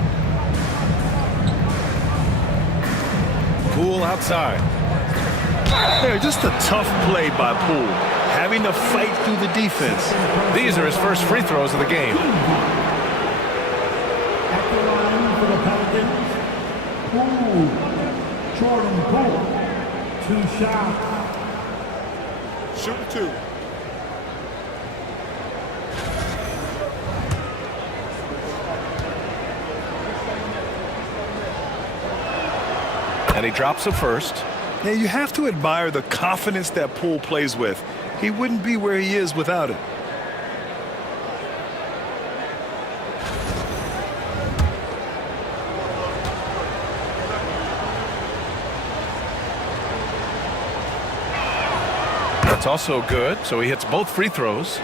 Poole outside. Yeah, just a tough play by Poole, having to fight through the defense. These are his first free throws of the game. At the line for the Pelicans, Poole. Jordan Poole. 2 shots. Shooting 2. And he drops a first. Yeah, you have to admire the confidence that Poole plays with. He wouldn't be where he is without it. That's also good, so he hits both free throws.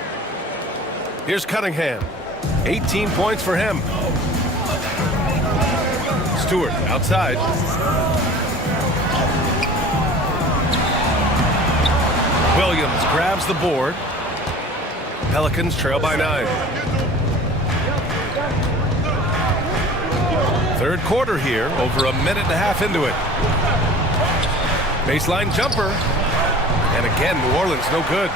Here's Cunningham. 18 points for him. Stewart outside. Williams grabs the board. Pelicans trail by 9. Third quarter here, over a minute and a half into it. Baseline jumper. And again, New Orleans no good.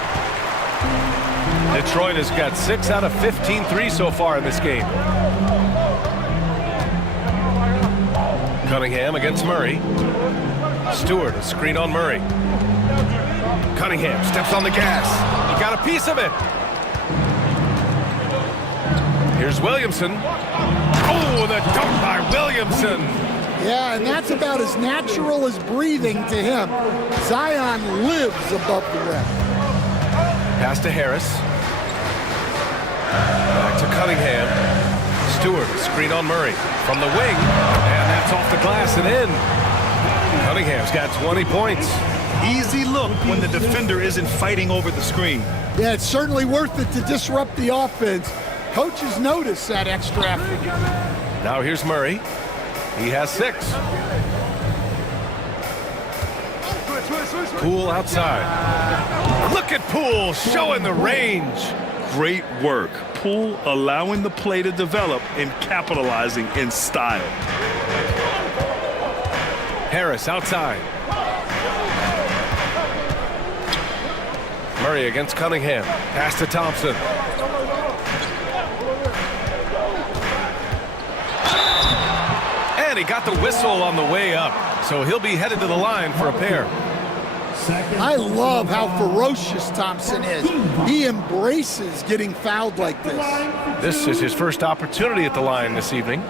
Detroit has got 6 out of 15 threes so far in this game. Cunningham against Murray. Stewart, a screen on Murray. Cunningham steps on the gas. He got a piece of it. Here's Williamson. Oh, the dunk by Williamson. Yeah, and that's about as natural as breathing to him. Zion lives above the rim. Pass to Harris. Back to Cunningham. Stewart, screen on Murray. From the wing, and that's off the glass and in. Cunningham's got 20 points. Easy look when the defender isn't fighting over the screen. Yeah, it's certainly worth it to disrupt the offense. Coaches notice that extra effort. Now here's Murray. He has 6. Poole outside. Look at Poole showing the range. Great work. Poole allowing the play to develop and capitalizing in style. Harris outside. Murray against Cunningham. Pass to Thompson. And he got the whistle on the way up. So he'll be headed to the line for a pair. I love how ferocious Thompson is. He embraces getting fouled like this. This is his first opportunity at the line this evening.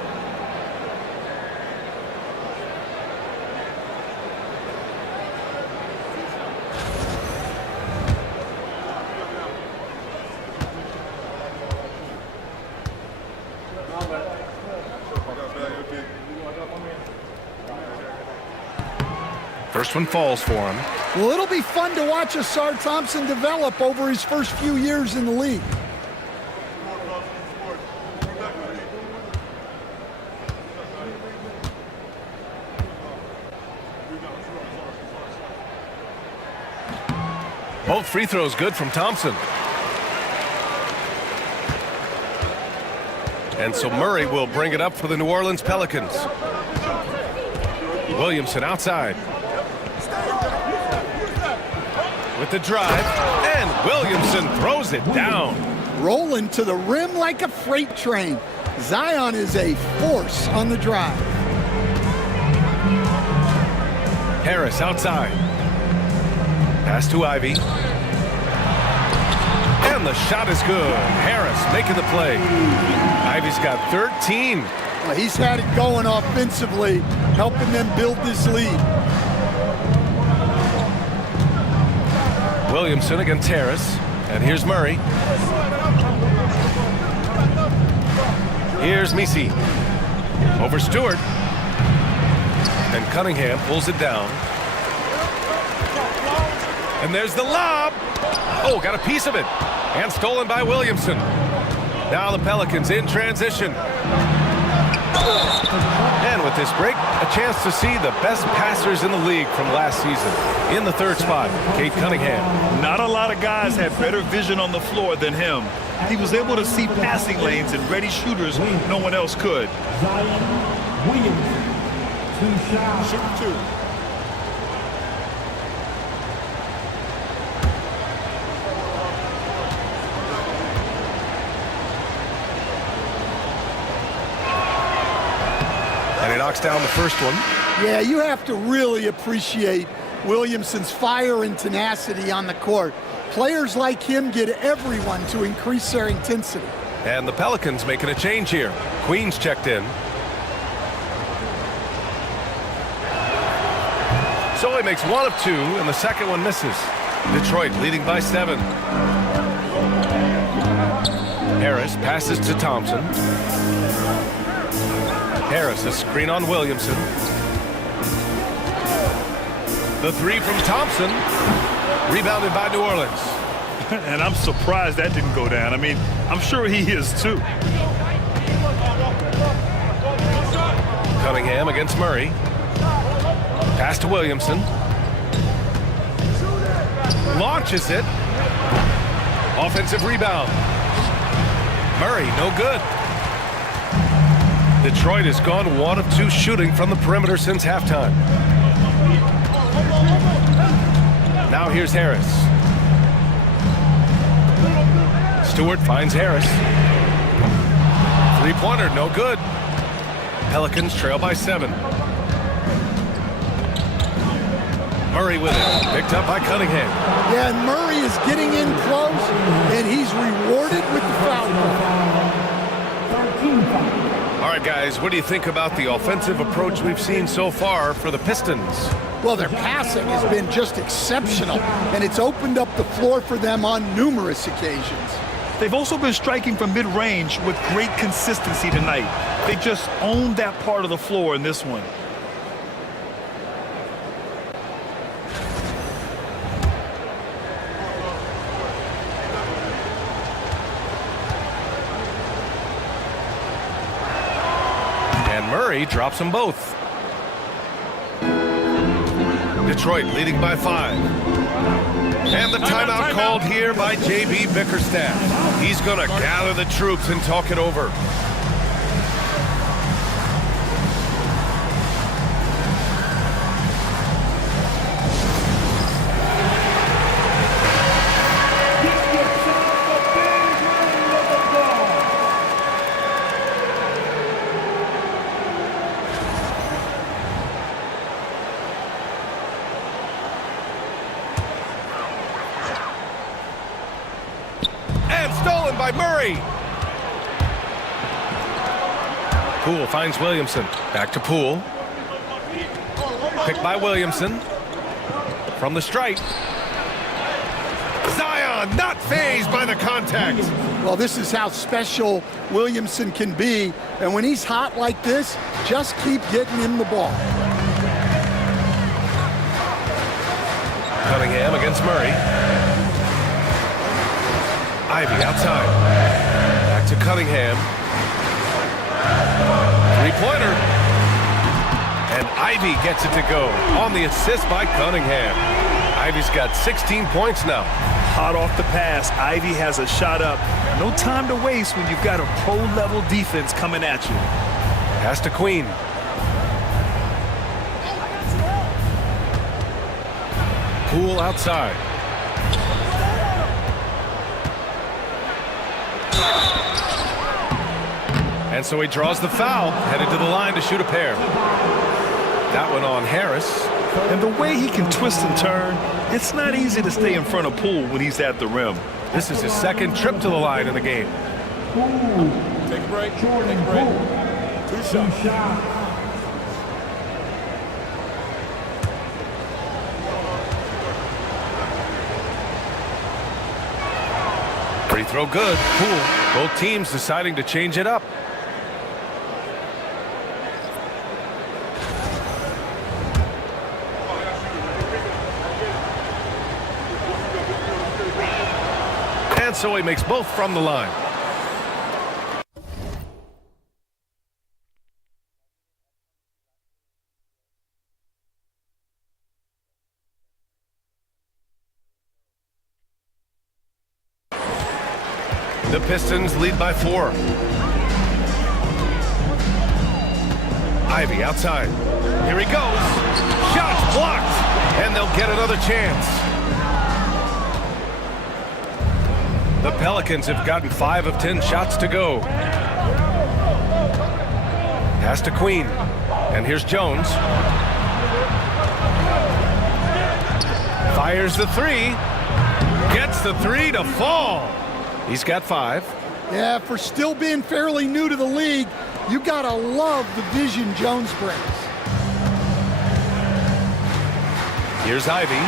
First one falls for him. Well, it'll be fun to watch Asar Thompson develop over his first few years in the league. Both free throws good from Thompson. And so Murray will bring it up for the New Orleans Pelicans. Williamson outside. With the drive, and Williamson throws it down. Rolling to the rim like a freight train. Zion is a force on the drive. Harris outside. Pass to Ivy. And the shot is good. Harris making the play. Ivy's got 13. Well, he's had it going offensively, helping them build this lead. Williamson against Harris. And here's Murray. Here's Misi. Over Stewart. And Cunningham pulls it down. And there's the lob. Oh, got a piece of it. And stolen by Williamson. Now the Pelicans in transition. And with this break, a chance to see the best passers in the league from last season. In the third spot, Cade Cunningham. Not a lot of guys had better vision on the floor than him. He was able to see passing lanes and ready shooters no one else could. Zion Williams. 2 shots. Shoot 2. And he knocks down the first one. Yeah, you have to really appreciate Williamson's fire and tenacity on the court. Players like him get everyone to increase their intensity. And the Pelicans making a change here. Queen's checked in. So he makes 1 of 2, and the second one misses. Detroit leading by 7. Harris passes to Thompson. Harris, a screen on Williamson. The 3 from Thompson. Rebounded by New Orleans. And I'm surprised that didn't go down. I mean, I'm sure he is too. Cunningham against Murray. Pass to Williamson. Launches it. Offensive rebound. Murray, no good. Detroit has gone 1 of 2 shooting from the perimeter since halftime. Now here's Harris. Stewart finds Harris. Three-pointer, no good. Pelicans trail by 7. Murray with it. Picked up by Cunningham. Yeah, and Murray is getting in close, and he's rewarded with the foul. All right, guys, what do you think about the offensive approach we've seen so far for the Pistons? Well, their passing has been just exceptional, and it's opened up the floor for them on numerous occasions. They've also been striking from mid-range with great consistency tonight. They just owned that part of the floor in this one. And Murray drops them both. Detroit leading by 5. And the timeout called here by J.B. Bickerstaff. He's going to gather the troops and talk it over. Stolen by Murray. Poole finds Williamson. Back to Poole. Picked by Williamson. From the stripe. Zion not fazed by the contact. Well, this is how special Williamson can be. And when he's hot like this, just keep getting him the ball. Cunningham against Murray. Ivy outside. Back to Cunningham. Three-pointer. And Ivy gets it to go on the assist by Cunningham. Ivy's got 16 points now. Hot off the pass, Ivy has a shot up. No time to waste when you've got a pro-level defense coming at you. Pass to Queen. Poole outside. And so he draws the foul, headed to the line to shoot a pair. That one on Harris. And the way he can twist and turn, it's not easy to stay in front of Poole when he's at the rim. This is his second trip to the line in the game. Take a break. Take a break. 2 shots. Free throw good. Poole. Both teams deciding to change it up. And so he makes both from the line. The Pistons lead by 4. Ivy outside. Here he goes. Shots blocked. And they'll get another chance. The Pelicans have gotten 5 of 10 shots to go. Pass to Queen. And here's Jones. Fires the 3. Gets the 3 to fall. He's got 5. Yeah, for still being fairly new to the league, you gotta love the vision Jones brings. Here's Ivy.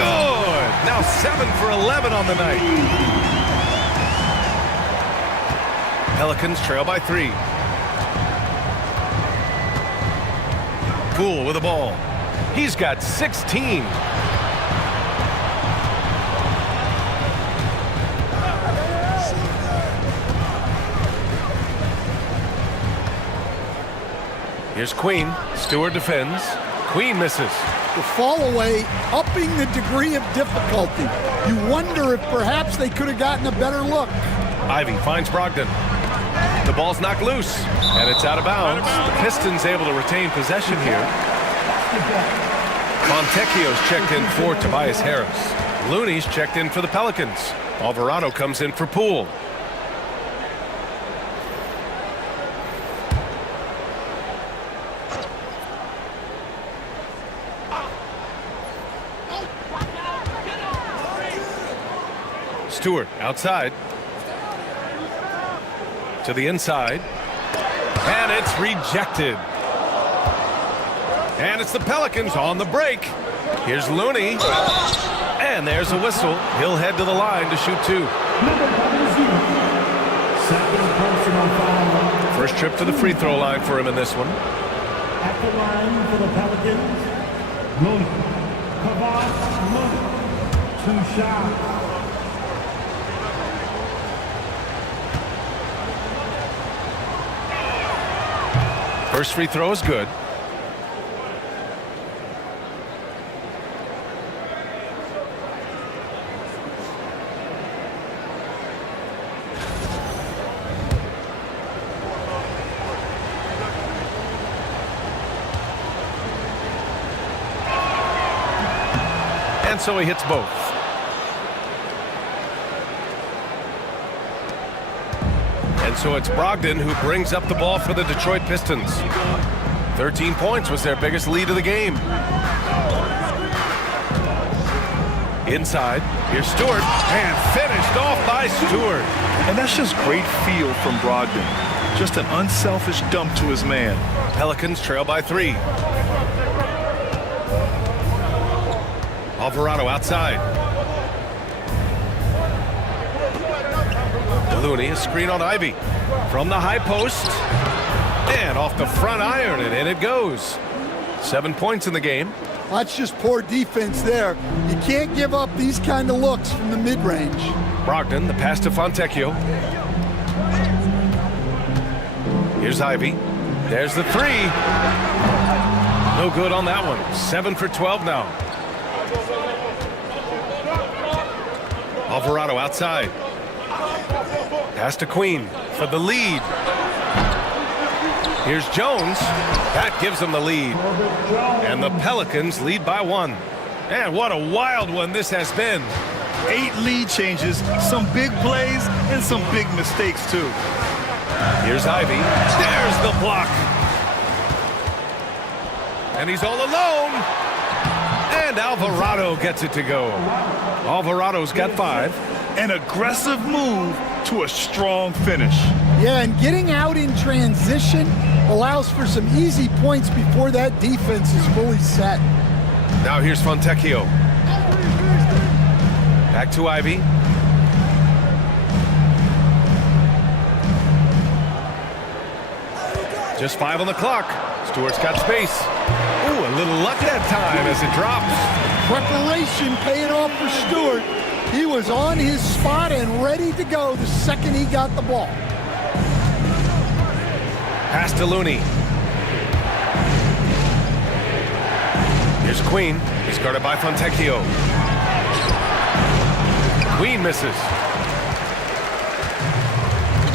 Good! Now 7 for 11 on the night. Pelicans trail by 3. Poole with the ball. He's got 16. Here's Queen. Stewart defends. Queen misses. The fall away, upping the degree of difficulty. You wonder if perhaps they could have gotten a better look. Ivy finds Brogdon. The ball's knocked loose, and it's out of bounds. The Pistons able to retain possession here. Fontecchio's checked in for Tobias Harris. Looney's checked in for the Pelicans. Alvarado comes in for Poole. Stewart outside. To the inside. And it's rejected. And it's the Pelicans on the break. Here's Looney. And there's a whistle. He'll head to the line to shoot two. First trip to the free throw line for him in this one. At the line for the Pelicans, Looney. Looney. 2 shots. First free throw is good. And so he hits both. And so it's Brogdon who brings up the ball for the Detroit Pistons. 13 points was their biggest lead of the game. Inside, here's Stewart, and finished off by Stewart. And that's just great feel from Brogdon. Just an unselfish dump to his man. Pelicans trail by 3. Alvarado outside. Looney, a screen on Ivy. From the high post. And off the front iron, and in it goes. 7 points in the game. That's just poor defense there. You can't give up these kind of looks from the mid-range. Brogdon, the pass to Fontecchio. Here's Ivy. There's the 3. No good on that one. 7 for 12 now. Alvarado outside. Pass to Queen for the lead. Here's Jones. That gives them the lead. And the Pelicans lead by 1. And what a wild one this has been. 8 lead changes, some big plays, and some big mistakes, too. Here's Ivy. There's the block. And he's all alone. And Alvarado gets it to go. Alvarado's got 5. An aggressive move to a strong finish. Yeah, and getting out in transition allows for some easy points before that defense is fully set. Now here's Fontecchio. Back to Ivy. Just 5 on the clock. Stewart's got space. Ooh, a little luck that time as it drops. Preparation paying off for Stewart. He was on his spot and ready to go the second he got the ball. Pass to Looney. Here's Queen. He's guarded by Fontecchio. Queen misses.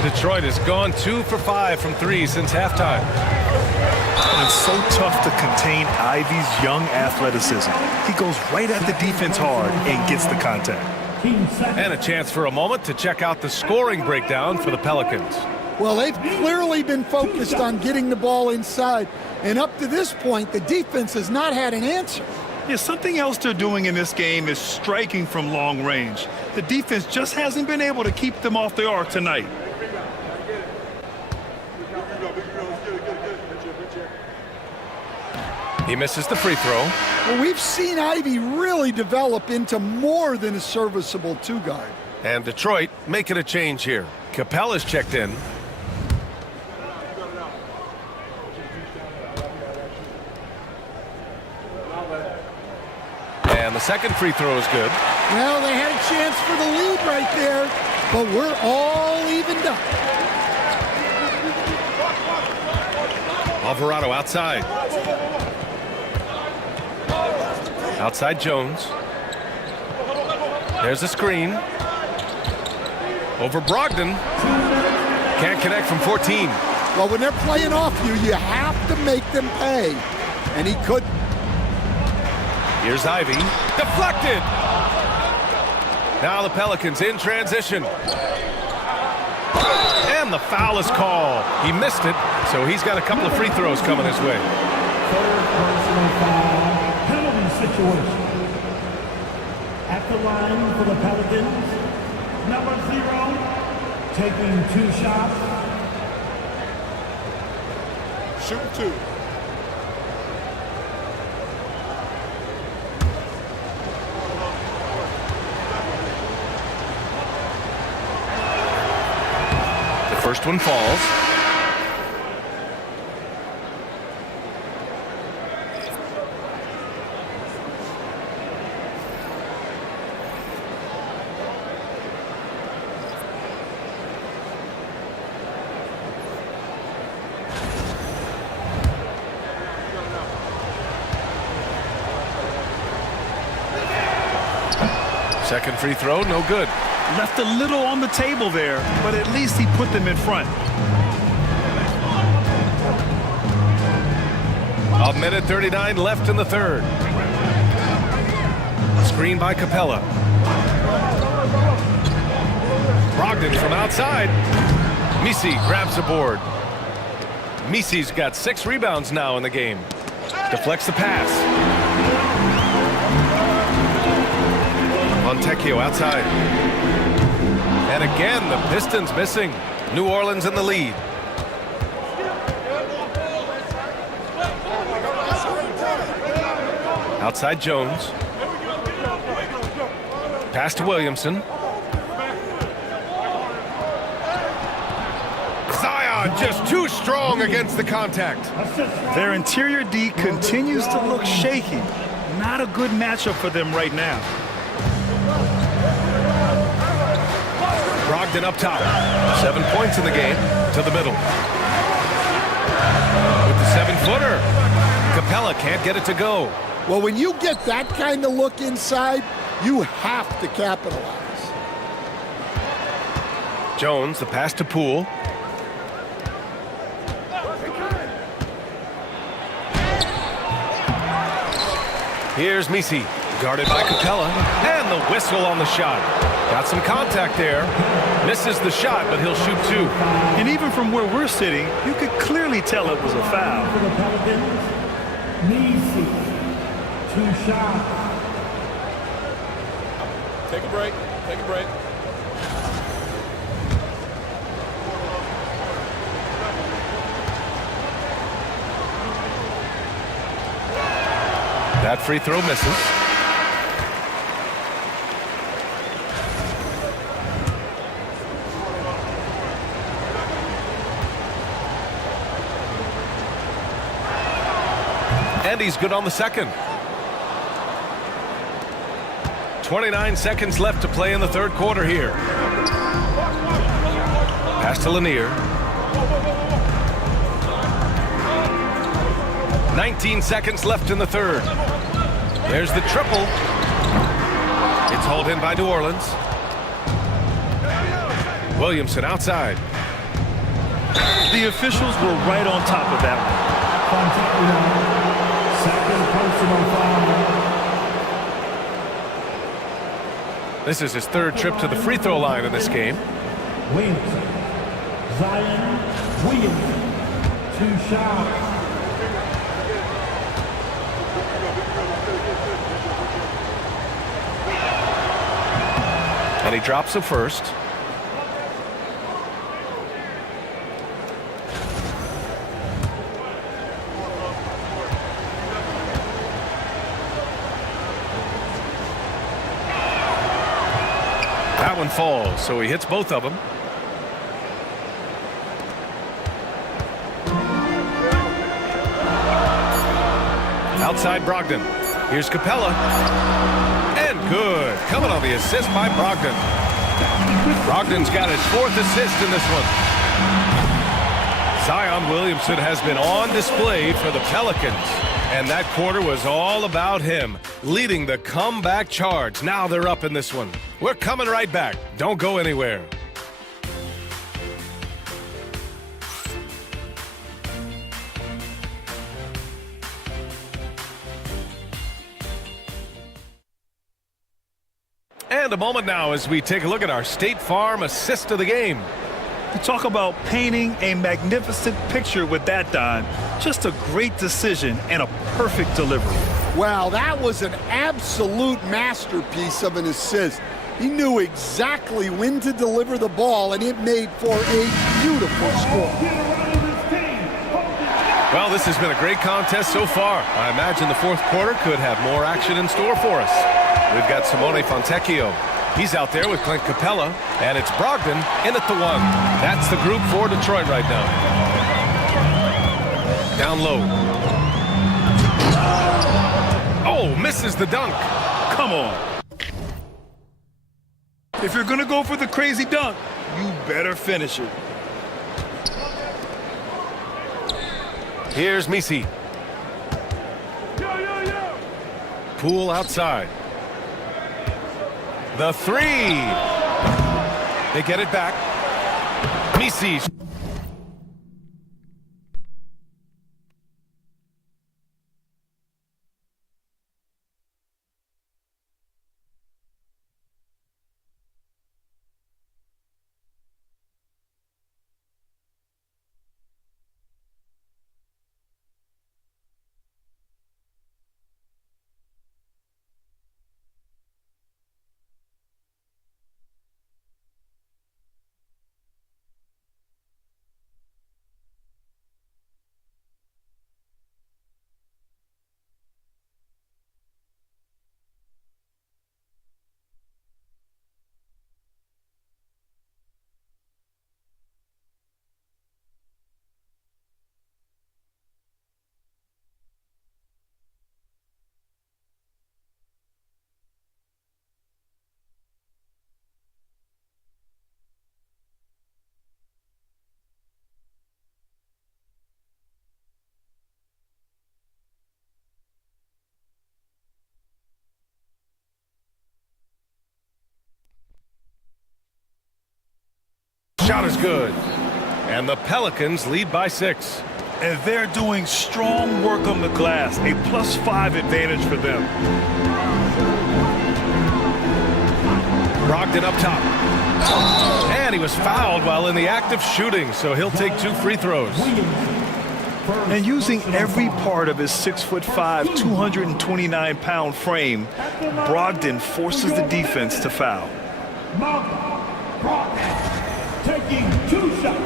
Detroit has gone 2 for 5 from 3 since halftime. And it's so tough to contain Ivy's young athleticism. He goes right at the defense hard and gets the contact. And a chance for a moment to check out the scoring breakdown for the Pelicans. Well, they've clearly been focused on getting the ball inside. And up to this point, the defense has not had an answer. Yeah, something else they're doing in this game is striking from long range. The defense just hasn't been able to keep them off the arc tonight. He misses the free throw. Well, we've seen Ivy really develop into more than a serviceable two-guard. And Detroit making a change here. Capella's checked in. And the second free throw is good. Well, they had a chance for the lead right there, but we're all evened up. Alvarado outside. Outside Jones. There's a screen. Over Brogdon. Can't connect from 14. Well, when they're playing off you, you have to make them pay. And he couldn't. Here's Ivy. Deflected! Now the Pelicans in transition. And the foul is called. He missed it, so he's got a couple of free throws coming his way. Third personal foul, penalty situation. At the line for the Pelicans, number 0, taking 2 shots. Shoot 2. The first one falls. Second free throw, no good. Left a little on the table there, but at least he put them in front. A minute 39 left in the third. Screen by Capella. Brogdon from outside. Misi grabs the board. Misi's got 6 rebounds now in the game. Deflects the pass. Montecchio outside. And again, the Pistons missing. New Orleans in the lead. Outside Jones. Pass to Williamson. Zion just too strong against the contact. Their interior D continues to look shaky. Not a good matchup for them right now. Brogdon up top. 7 points in the game. To the middle. With the 7-footer. Capella can't get it to go. Well, when you get that kind of look inside, you have to capitalize. Jones, the pass to Poole. Here's Misi, guarded by Capella, and the whistle on the shot. Got some contact there. Misses the shot, but he'll shoot 2. And even from where we're sitting, you could clearly tell it was a foul. For the Pelicans, Misi, 2 shots. Take a break. Take a break. That free throw misses. And he's good on the second. 29 seconds left to play in the third quarter here. Pass to Lanier. 19 seconds left in the third. There's the triple. It's hauled in by New Orleans. Williamson outside. The officials were right on top of that one. Second personal foul. This is his third trip to the free throw line in this game. Williamson. Zion Williamson. 2 shots. And he drops the first. That one falls, so he hits both of them. Outside Brogdon. Here's Capella. And good. Coming on the assist by Brogdon. Brogdon's got his 4th assist in this one. Zion Williamson has been on display for the Pelicans. And that quarter was all about him, leading the comeback charge. Now they're up in this one. We're coming right back. Don't go anywhere. And a moment now as we take a look at our State Farm assist of the game. You talk about painting a magnificent picture with that, Don. Just a great decision and a perfect delivery. Wow, that was an absolute masterpiece of an assist. He knew exactly when to deliver the ball, and it made for a beautiful score. Well, this has been a great contest so far. I imagine the fourth quarter could have more action in store for us. We've got Simone Fontecchio. He's out there with Clint Capella, and it's Brogdon in at the one. That's the group for Detroit right now. Down low. Oh, misses the dunk. Come on. If you're going to go for the crazy dunk, you better finish it. Here's Misi. Poole outside. The three. They get it back. Misi. Shot is good. And the Pelicans lead by 6. And they're doing strong work on the glass. A +5 advantage for them. Brogdon up top. And he was fouled while in the act of shooting, so he'll take 2 free throws. And using every part of his 6'5", 229-pound frame, Brogdon forces the defense to foul. Brogdon taking 2 shots.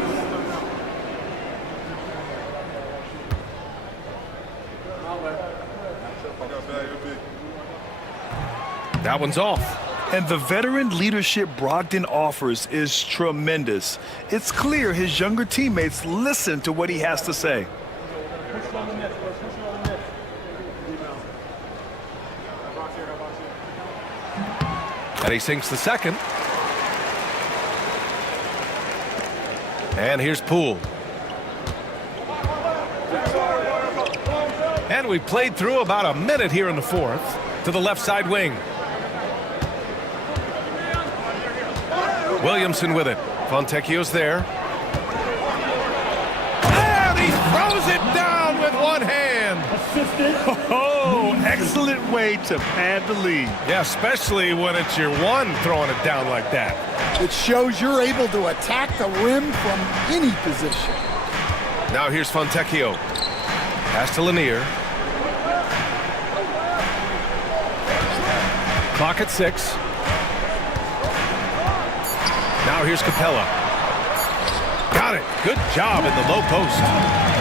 That one's off. And the veteran leadership Brogdon offers is tremendous. It's clear his younger teammates listen to what he has to say. And he sinks the second. And here's Poole. And we played through about a minute here in the fourth to the left side wing. Williamson with it. Fontecchio's there. And he throws it down with one hand. Oh, excellent way to pad the lead. Yeah, especially when it's your one throwing it down like that. It shows you're able to attack the rim from any position. Now here's Fontecchio. Pass to Lanier. Clock at 6. Now here's Capella. Got it. Good job in the low post.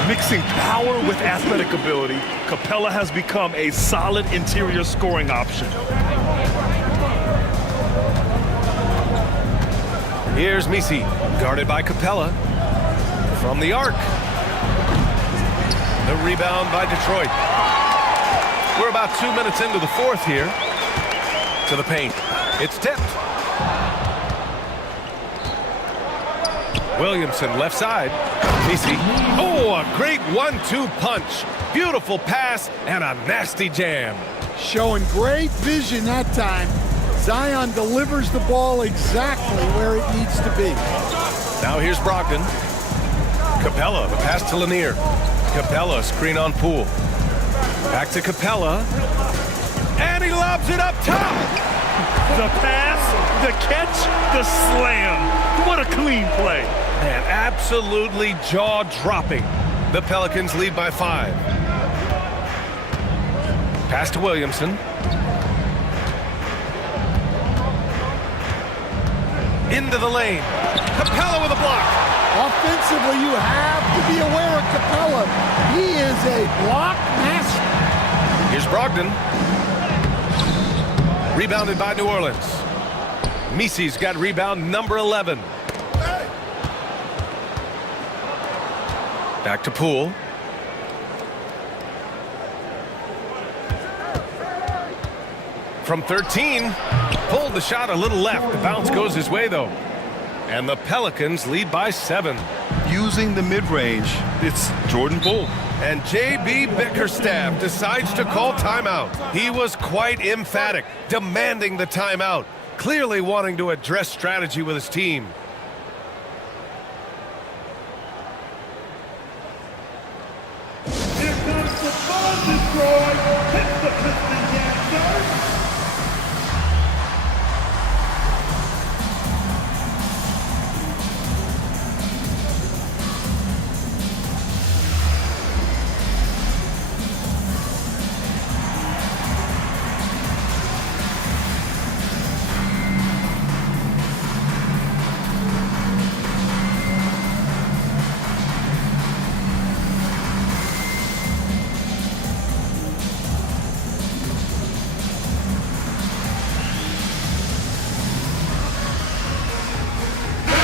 Mixing power with athletic ability, Capella has become a solid interior scoring option. Here's Misi, guarded by Capella. From the arc. The rebound by Detroit. We're about 2 minutes into the fourth here. To the paint. It's tipped. Williamson left side. Misi. Oh, a great 1-2 punch. Beautiful pass and a nasty jam. Showing great vision that time. Zion delivers the ball exactly where it needs to be. Now here's Brogdon. Capella, the pass to Lanier. Capella, screen on Poole. Back to Capella. And he lobs it up top. The pass, the catch, the slam. What a clean play. Man, absolutely jaw-dropping. The Pelicans lead by 5. Pass to Williamson. Into the lane. Capella with a block. Offensively, you have to be aware of Capella. He is a block master. Here's Brogdon. Rebounded by New Orleans. Misi's got rebound number 11. Back to Poole. From 13, pulled the shot a little left. The bounce goes his way, though. And the Pelicans lead by 7. Using the mid-range, it's Jordan Poole. And J.B. Bickerstaff decides to call timeout. He was quite emphatic, demanding the timeout, clearly wanting to address strategy with his team. Here comes the ball destroyed. Hits the Pistons answer.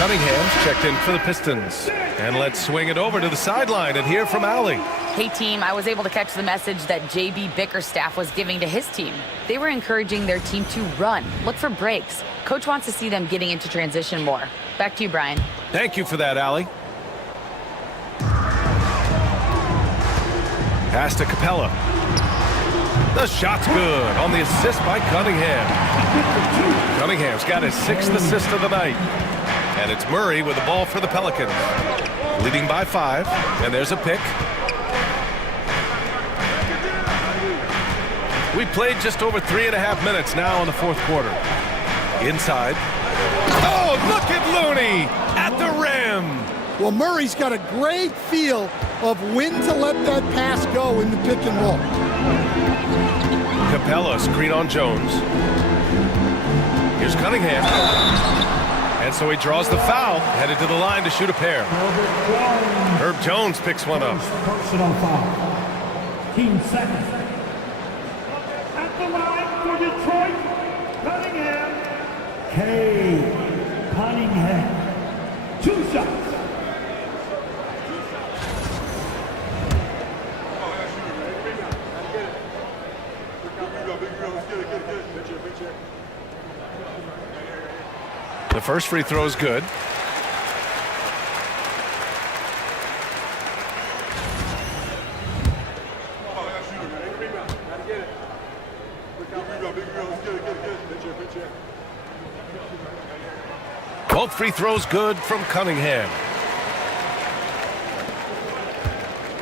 Cunningham's checked in for the Pistons. And let's swing it over to the sideline and hear from Allie. Hey, team, I was able to catch the message that J.B. Bickerstaff was giving to his team. They were encouraging their team to run, look for breaks. Coach wants to see them getting into transition more. Back to you, Brian. Thank you for that, Allie. Pass to Capella. The shot's good on the assist by Cunningham. Cunningham's got his 6th assist of the night. And it's Murray with the ball for the Pelicans. Leading by 5, and there's a pick. We played just over 3.5 minutes now in the 4th quarter. Inside. Oh, look at Looney at the rim. Well, Murray's got a great feel of when to let that pass go in the pick and roll. Capella screen on Jones. Here's Cunningham. And so he draws the foul, headed to the line to shoot a pair. Herb Jones picks one up. Personal foul. Team second. At the line for Detroit, Cunningham. Cunningham. 2 shots. The first free throw is good. Both free throws good from Cunningham.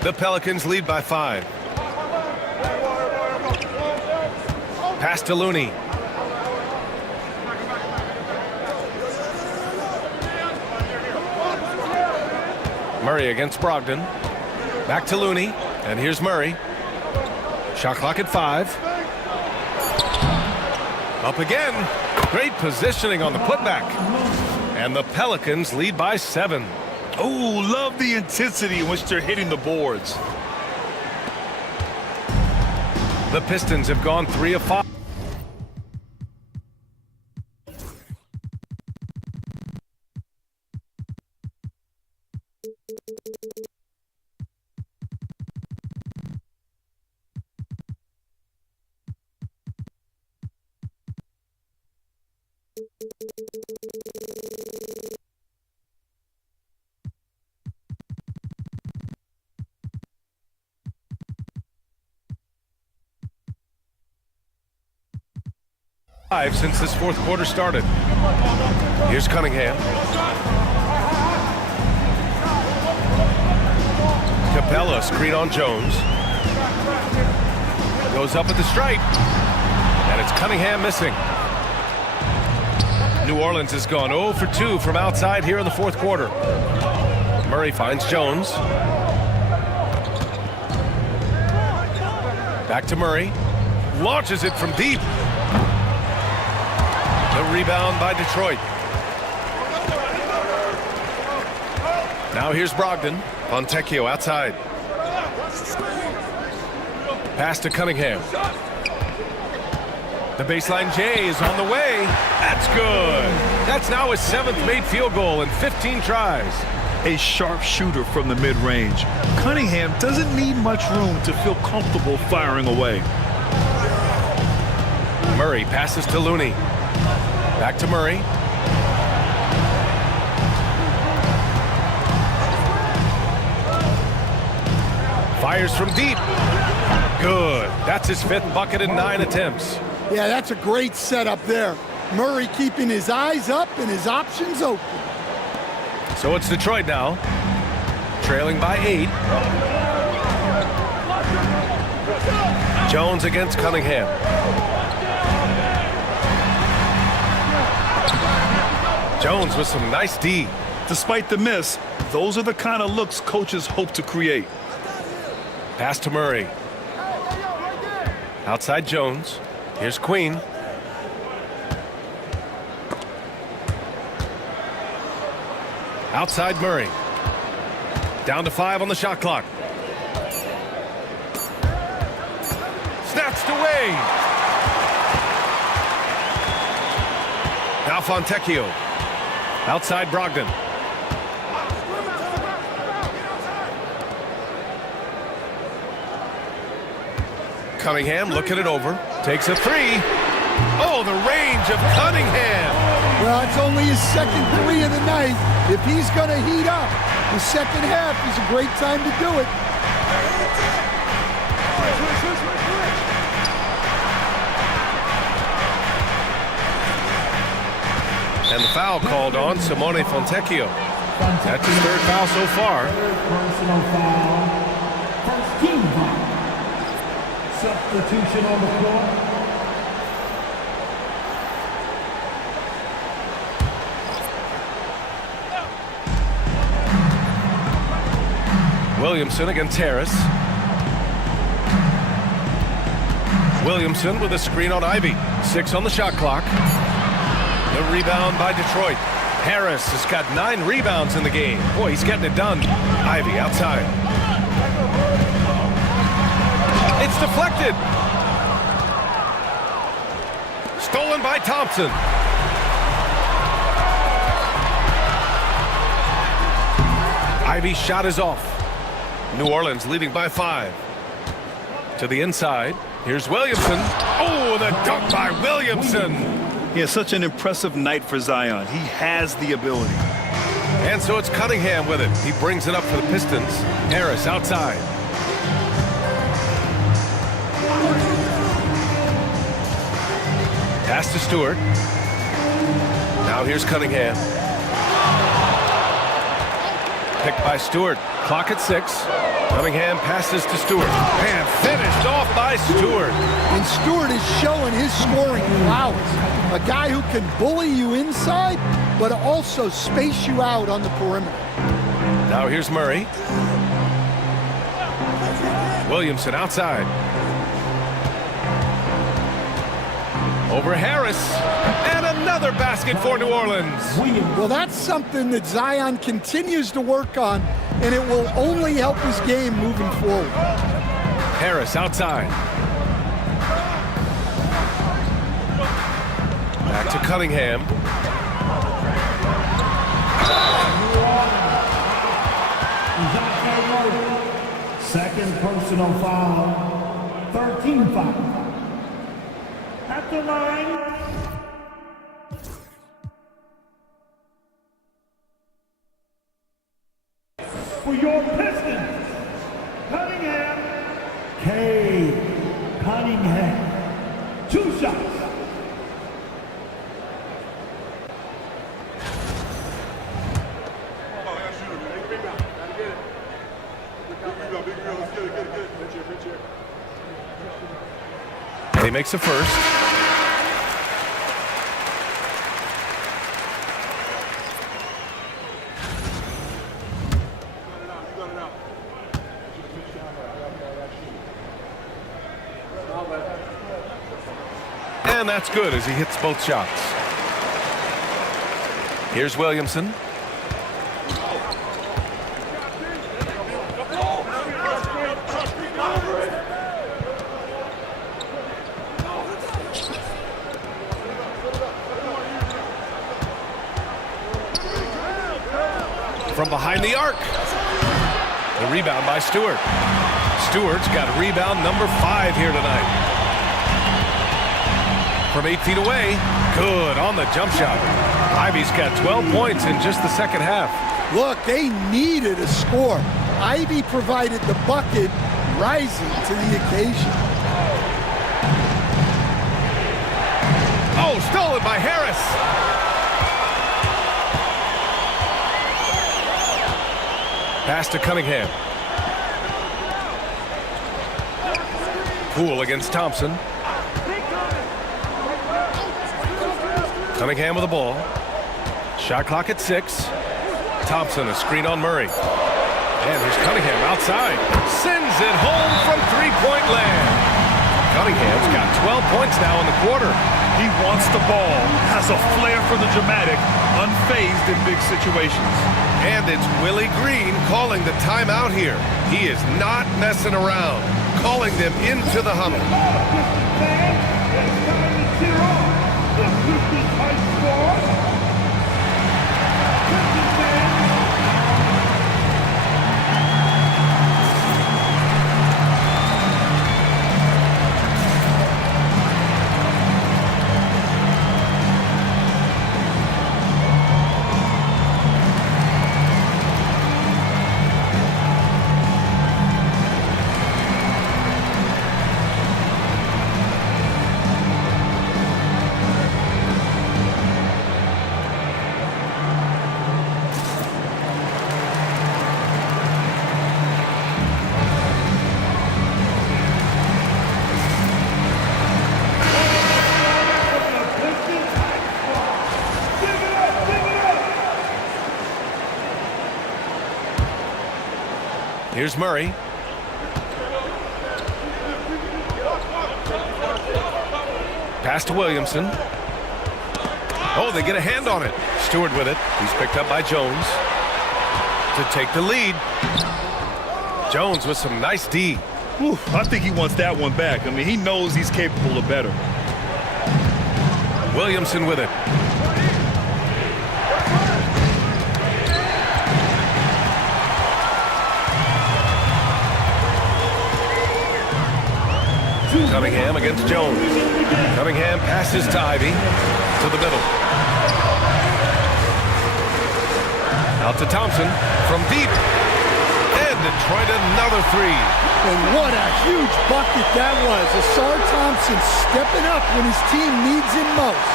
The Pelicans lead by 5. Pass to Looney. Murray against Brogdon. Back to Looney. And here's Murray. Shot clock at 5. Up again. Great positioning on the putback. And the Pelicans lead by 7. Oh, love the intensity in which they're hitting the boards. The Pistons have gone 3 of 5. Since this 4th quarter started. Here's Cunningham. Capella screen on Jones. Goes up at the stripe. And it's Cunningham missing. New Orleans has gone 0 for 2 from outside here in the fourth quarter. Murray finds Jones. Back to Murray. Launches it from deep. The rebound by Detroit. Now here's Brogdon. Fontecchio outside. Pass to Cunningham. The baseline J is on the way. That's good. That's now his 7th made field goal in 15 tries. A sharp shooter from the mid-range. Cunningham doesn't need much room to feel comfortable firing away. Murray passes to Looney. Back to Murray. Fires from deep. Good. That's his 5th bucket in 9 attempts. Yeah, that's a great setup there. Murray keeping his eyes up and his options open. So it's Detroit now, trailing by 8. Jones against Cunningham. Jones with some nice D. Despite the miss, those are the kind of looks coaches hope to create. Pass to Murray. Outside Jones. Here's Queen. Outside Murray. Down to 5 on the shot clock. Snatched away. Now Fontecchio. Outside Brogdon. Cunningham looking it over. Takes a 3. Oh, the range of Cunningham. Well, it's only his 2nd 3 of the night. If he's going to heat up, the second half is a great time to do it. And the foul called on Simone Fontecchio. That's his 3rd foul so far. Personal foul. First team foul. Substitution on the floor. Williamson against Harris. Williamson with a screen on Ivy. 6 on the shot clock. The rebound by Detroit. Harris has got 9 rebounds in the game. Boy, he's getting it done. Ivy outside. It's deflected. Stolen by Thompson. Ivy's shot is off. New Orleans leading by 5. To the inside. Here's Williamson. Oh, the dunk by Williamson. He has such an impressive night for Zion. He has the ability. And so it's Cunningham with it. He brings it up for the Pistons. Harris outside. Pass to Stewart. Now here's Cunningham. Picked by Stewart. Clock at 6. Cunningham passes to Stewart. And finished off by Stewart. And Stewart is showing his scoring prowess. A guy who can bully you inside, but also space you out on the perimeter. Now here's Murray. Williamson outside. Over Harris. And another basket for New Orleans. Well, that's something that Zion continues to work on, and it will only help his game moving forward. Harris outside. Back to Cunningham. Second personal foul. 13 foul. At the line. For your Pistons, Cunningham. K. Cunningham. 2 shots. And he makes a first. And that's good as he hits both shots. Here's Williamson. From behind the arc. The rebound by Stewart. Stewart's got rebound number 5 here tonight. From 8 feet away. Good on the jump shot. Ivy's got 12 points in just the second half. Look, they needed a score. Ivy provided the bucket, rising to the occasion. Oh, stolen by Harris. Pass to Cunningham. Poole against Thompson. Cunningham with the ball. Shot clock at 6. Thompson, a screen on Murray. And here's Cunningham outside. Sends it home from three-point land. Cunningham's got 12 points now in the quarter. He wants the ball, has a flair for the dramatic, unfazed in big situations. And it's Willie Green calling the timeout here. He is not messing around, calling them into the huddle. Here's Murray. Pass to Williamson. Oh, they get a hand on it. Stewart with it. He's picked up by Jones to take the lead. Jones with some nice D. Whew, I think he wants that one back. I mean, he knows he's capable of better. Williamson with it. Cunningham against Jones. Cunningham passes to Ivy. To the middle. Out to Thompson from deep. And Detroit another three. And what a huge bucket that was. Asar Thompson stepping up when his team needs him most.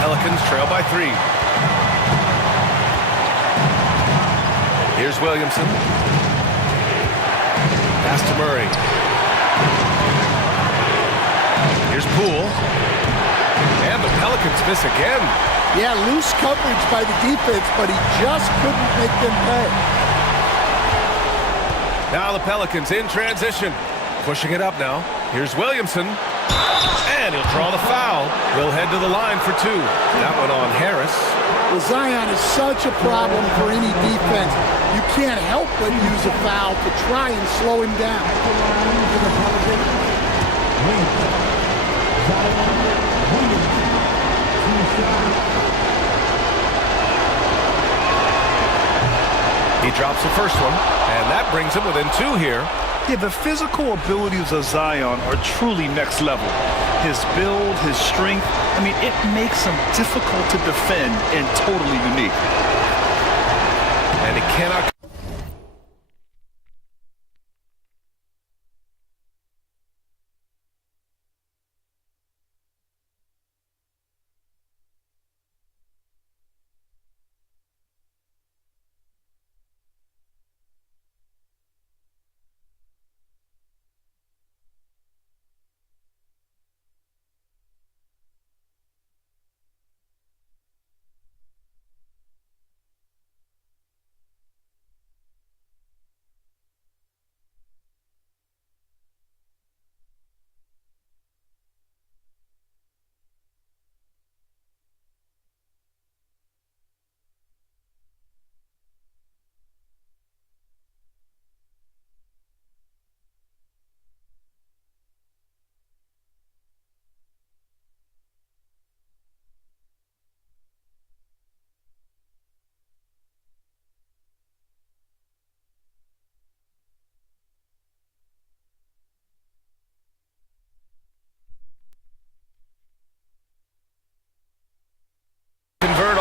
Pelicans trail by 3. Here's Williamson. Pass to Murray. Here's Poole. And the Pelicans miss again. Yeah, loose coverage by the defense, but he just couldn't make them pay. Now the Pelicans in transition. Pushing it up now. Here's Williamson. And he'll draw the foul. He'll head to the line for 2. That one on Harris. Well, Zion is such a problem for any defense. You can't help but use a foul to try and slow him down. He drops the first one, and that brings him within 2 here. Yeah, the physical abilities of Zion are truly next level. His build, his strength, I mean, it makes him difficult to defend and totally unique. And he cannot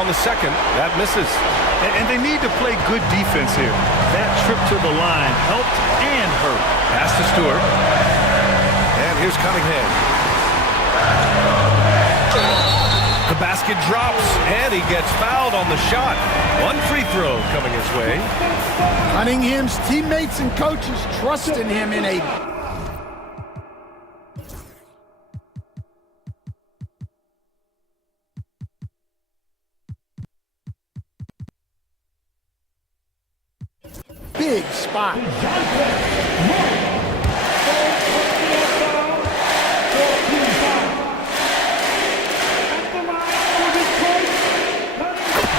on the second. That misses. And they need to play good defense here. That trip to the line helped and hurt. Pass to Stewart. And here's Cunningham. The basket drops, and he gets fouled on the shot. One free throw coming his way. Cunningham's teammates and coaches trust in him in a big spot.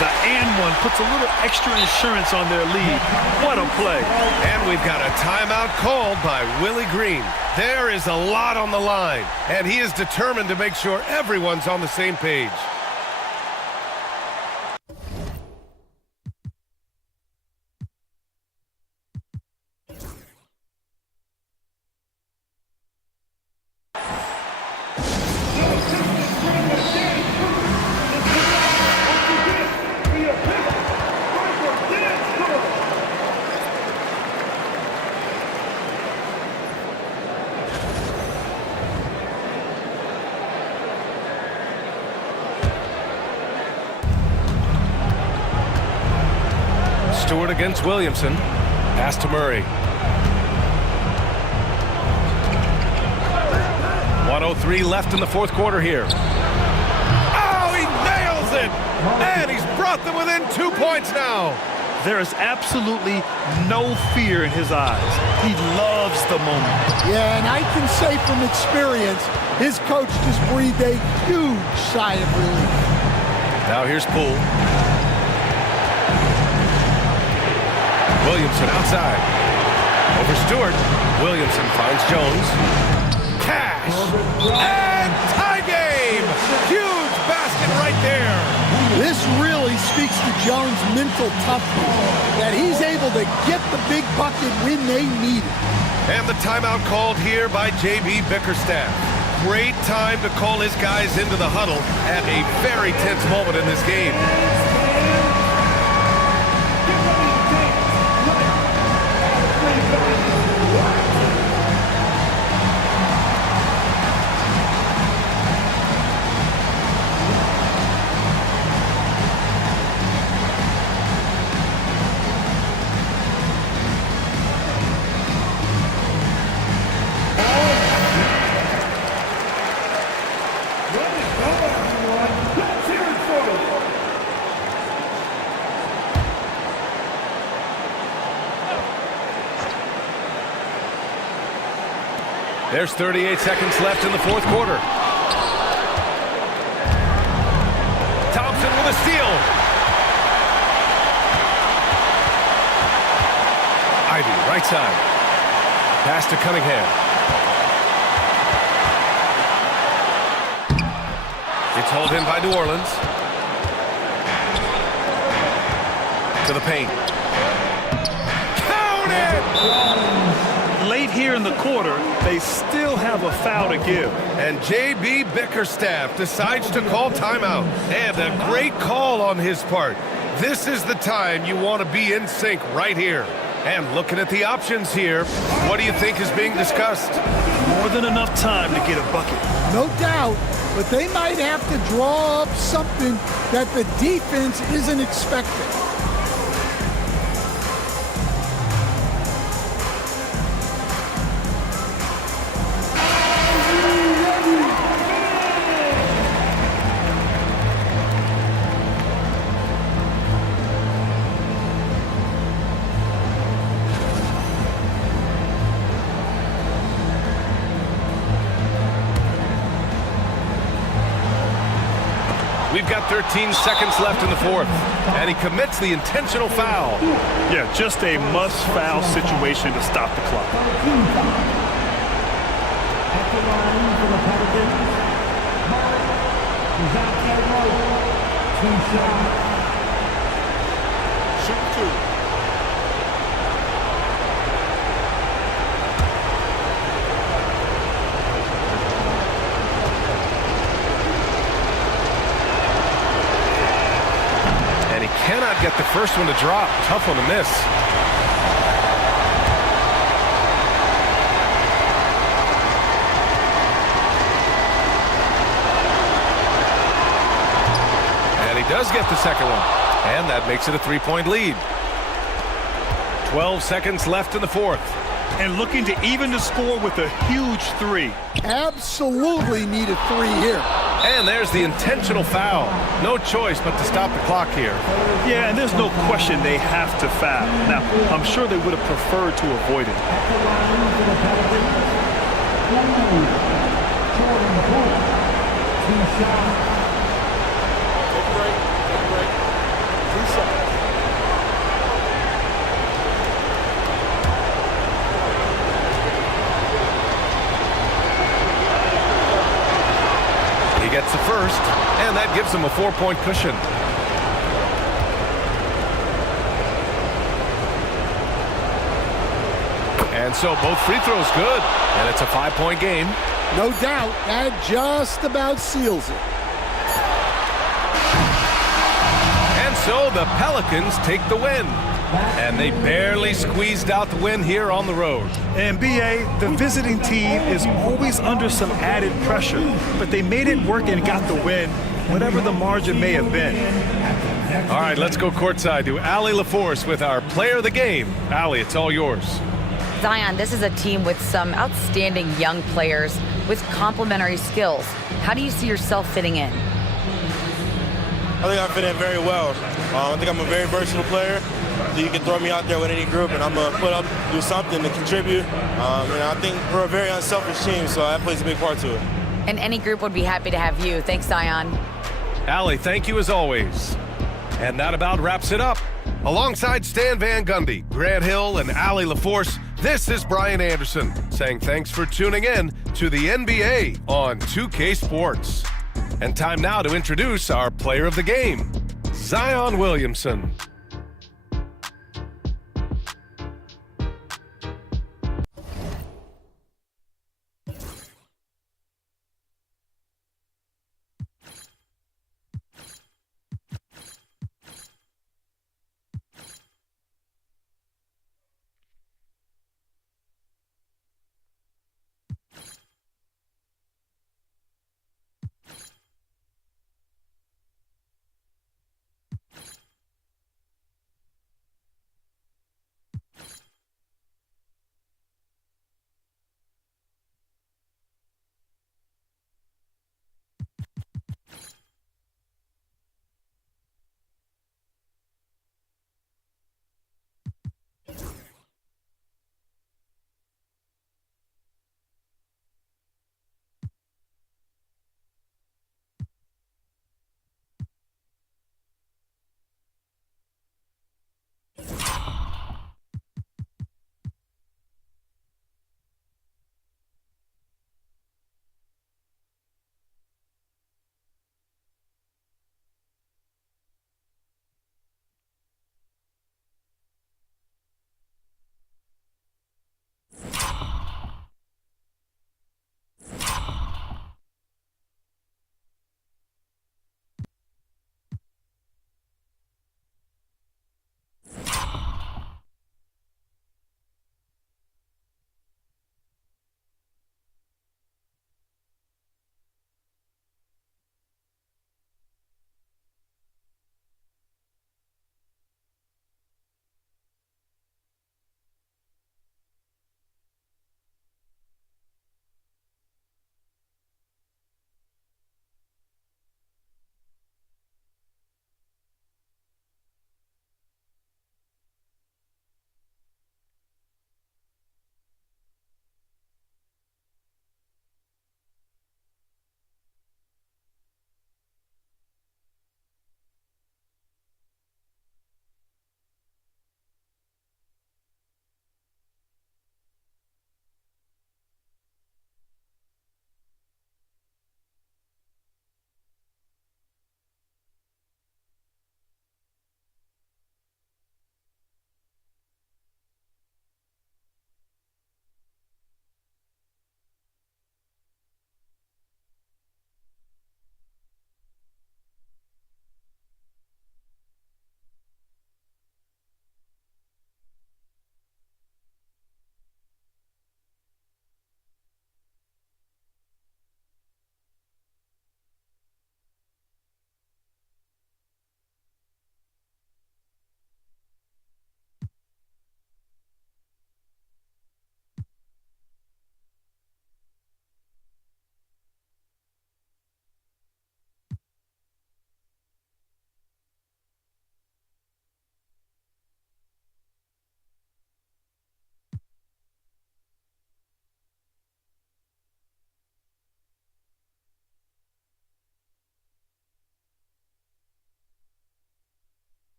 The and one puts a little extra insurance on their lead. What a play. And we've got a timeout called by Willie Green. There is a lot on the line, and he is determined to make sure everyone's on the same page. Stewart against Williamson. Pass to Murray. 1:03 left in the fourth quarter here. Oh, he nails it! And he's brought them within 2 points now. There is absolutely no fear in his eyes. He loves the moment. Yeah, and I can say from experience, his coach just breathed a huge sigh of relief. Now here's Poole. Williamson outside. Over Stewart. Williamson finds Jones. Cash. And tie game. Huge basket right there. This really speaks to Jones' mental toughness, that he's able to get the big bucket when they need it. And the timeout called here by J.B. Bickerstaff. Great time to call his guys into the huddle at a very tense moment in this game. There's 38 seconds left in the fourth quarter. Thompson with a steal. Ivy, right side. Pass to Cunningham. It's hauled in by New Orleans. To the paint. Count it! Late here in the quarter, they still have a foul to give. And J.B. Bickerstaff decides to call timeout. And a great call on his part. This is the time you want to be in sync right here. And looking at the options here, what do you think is being discussed? More than enough time to get a bucket. No doubt, but they might have to draw up something that the defense isn't expecting. We've got 13 seconds left in the fourth, and he commits the intentional foul. Yeah, just a must-foul situation to stop the clock. At the line for the Pelicans, he's out there right. 2 shots. Shoot 2. not get the first one to drop. Tough one to miss. And he does get the second one. And that makes it a 3-point lead. 12 seconds left in the fourth. And looking to even the score with a huge three. Absolutely need a three here. And there's the intentional foul. No choice but to stop the clock here. Yeah, and there's no question they have to foul. Now, I'm sure they would have preferred to avoid it. Jordan Poole. 2 shots. Take a break. 2 shots. He gets the first, and that gives him a 4-point cushion. And so both free throws good, and it's a 5-point game. No doubt, that just about seals it. And so the Pelicans take the win. And they barely squeezed out the win here on the road. And BA, the visiting team is always under some added pressure, but they made it work and got the win, whatever the margin may have been. All right, let's go courtside to Allie LaForce with our player of the game. Allie, it's all yours. Zion, this is a team with some outstanding young players with complementary skills. How do you see yourself fitting in? I think I fit in very well. I think I'm a very versatile player. So you can throw me out there with any group, and I'm going to put up, do something to contribute. And I think we're a very unselfish team, so that plays a big part to it. And any group would be happy to have you. Thanks, Zion. Allie, thank you as always. And that about wraps it up. Alongside Stan Van Gundy, Grant Hill, and Allie LaForce, this is Brian Anderson saying thanks for tuning in to the NBA on 2K Sports. And time now to introduce our player of the game, Zion Williamson.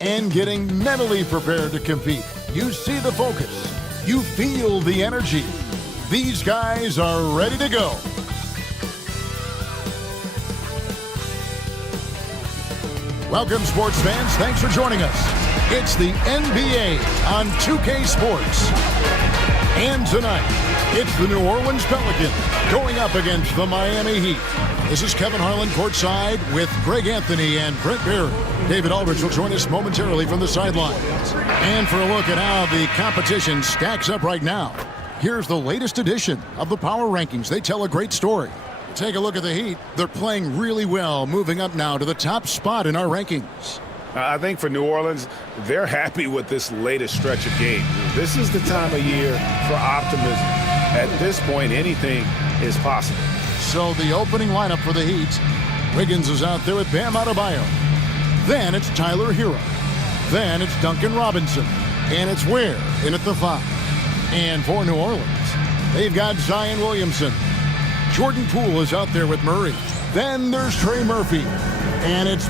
and getting mentally prepared to compete. You see the focus. You feel the energy. These guys are ready to go. Welcome, sports fans. Thanks for joining us. It's the NBA on 2K Sports. And tonight, it's the New Orleans Pelicans going up against the Miami Heat. This is Kevin Harlan courtside with Greg Anthony and Brent Barry. David Aldridge will join us momentarily from the sidelines. And for a look at how the competition stacks up right now, here's the latest edition of the Power Rankings. They tell a great story. Take a look at the Heat. They're playing really well, moving up now to the top spot in our rankings. I think for New Orleans, they're happy with this latest stretch of games. This is the time of year for optimism. At this point, anything is possible. So the opening lineup for the Heat, Wiggins is out there with Bam Adebayo. Then it's Tyler Hero. Then it's Duncan Robinson. And it's Ware in at the 5. And for New Orleans, they've got Zion Williamson. Jordan Poole is out there with Murray. Then there's Trey Murphy. And it's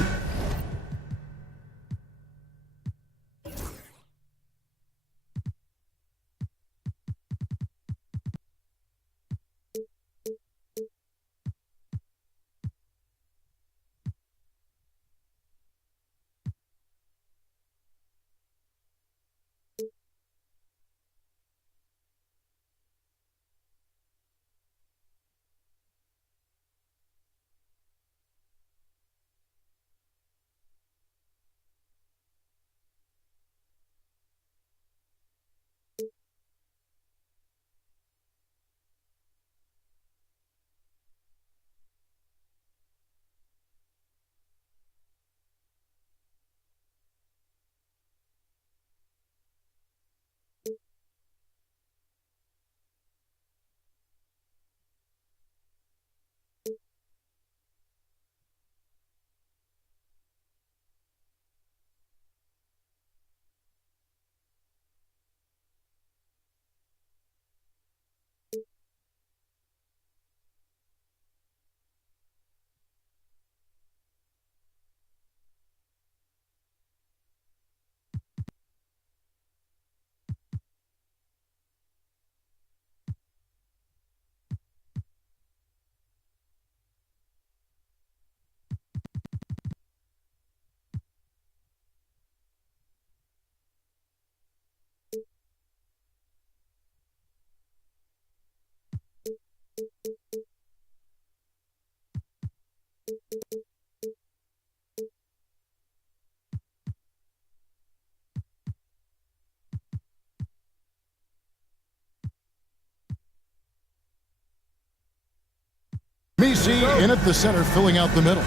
Messi in at the center, filling out the middle.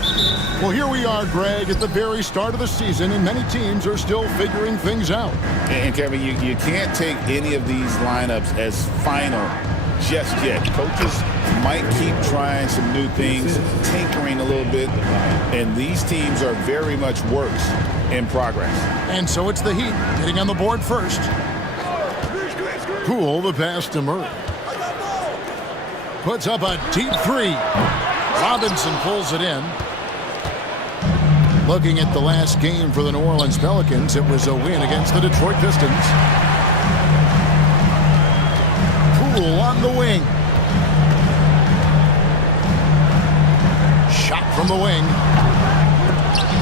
Well, here we are, Greg, at the very start of the season, and many teams are still figuring things out. And Kevin, you can't take any of these lineups as final just yet. Coaches might keep trying some new things, tinkering a little bit, and these teams are very much works in progress. And so it's the Heat getting on the board first. Poole, the pass to Murray. Puts up a deep 3. Robinson pulls it in. Looking at the last game for the New Orleans Pelicans, it was a win against the Detroit Pistons. Poole on the wing. Shot from the wing.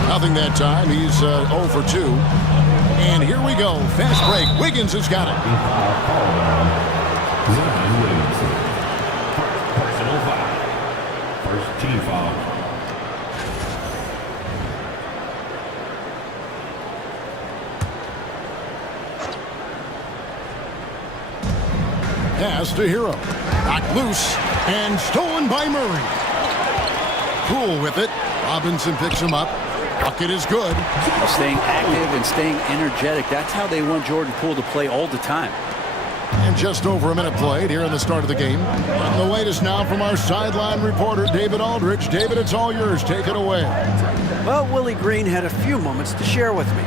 Nothing that time. He's 0 for 2. And here we go. Fast break. Wiggins has got it. First team foul. Pass to Hero. Knocked loose and stolen by Murray. Poole with it. Robinson picks him up. Bucket is good. Staying active and staying energetic. That's how they want Jordan Poole to play all the time. And just over a minute played here in the start of the game. And the latest now from our sideline reporter, David Aldridge. David, it's all yours. Take it away. Well, Willie Green had a few moments to share with me.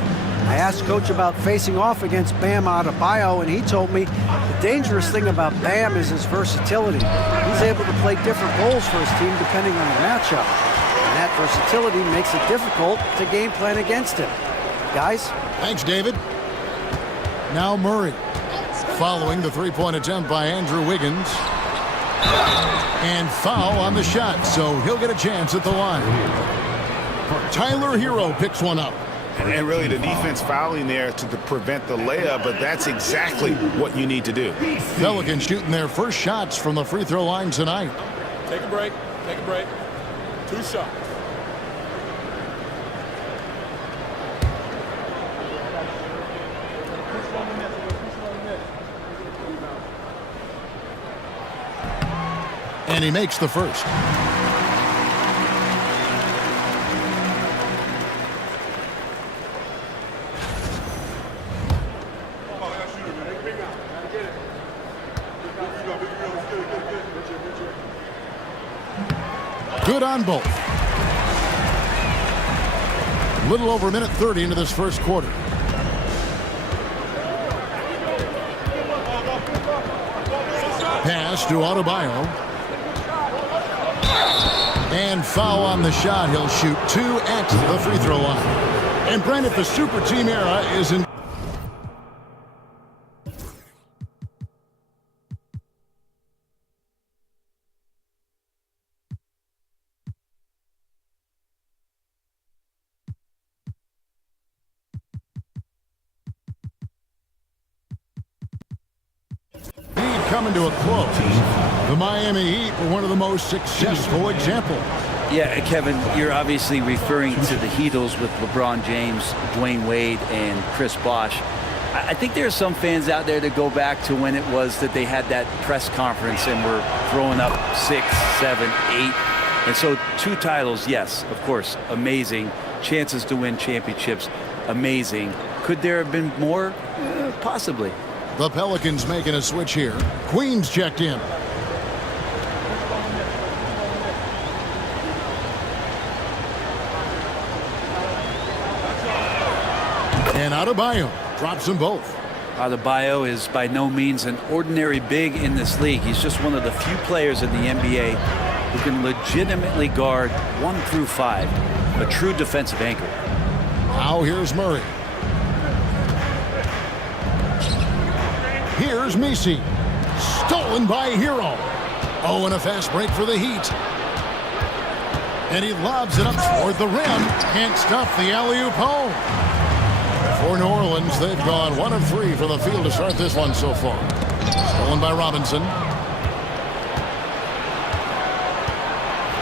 I asked Coach about facing off against Bam Adebayo, and he told me the dangerous thing about Bam is his versatility. He's able to play different roles for his team depending on the matchup. And that versatility makes it difficult to game plan against him. guys. Thanks, David. Now Murray. Following the three-point attempt by Andrew Wiggins. And foul on the shot, so he'll get a chance at the line. Tyler Hero picks one up. And really the defense fouling there to prevent the layup, but that's exactly what you need to do. Pelicans shooting their first shots from the free throw line tonight. Take a break. Take a break. 2 shots. And he makes the first. Good on both. Little over a minute 30 into this first quarter. Pass to Adebayo. And foul on the shot. He'll shoot 2 at the free throw line. And Brandon, the super team era is in. Coming to a close. The Miami Heat were one of the most successful examples. Yeah, Kevin, you're obviously referring to the Heatles with LeBron James, Dwayne Wade, and Chris Bosh. I think there are some fans out there that go back to when it was that they had that press conference and were throwing up 6, 7, 8. And so 2 titles, yes, of course, amazing. Chances to win championships, amazing. Could there have been more? Possibly. The Pelicans making a switch here. Queens checked in. And Adebayo drops them both. Adebayo is by no means an ordinary big in this league. He's just one of the few players in the NBA who can legitimately guard 1 through 5. A true defensive anchor. Now here's Murray. Here's Messi. Stolen by Hero. Oh, and a fast break for the Heat. And he lobs it up toward the rim. Can't stop the alley-oop home. For New Orleans, they've gone 1 of 3 from the field to start this one so far. Stolen by Robinson.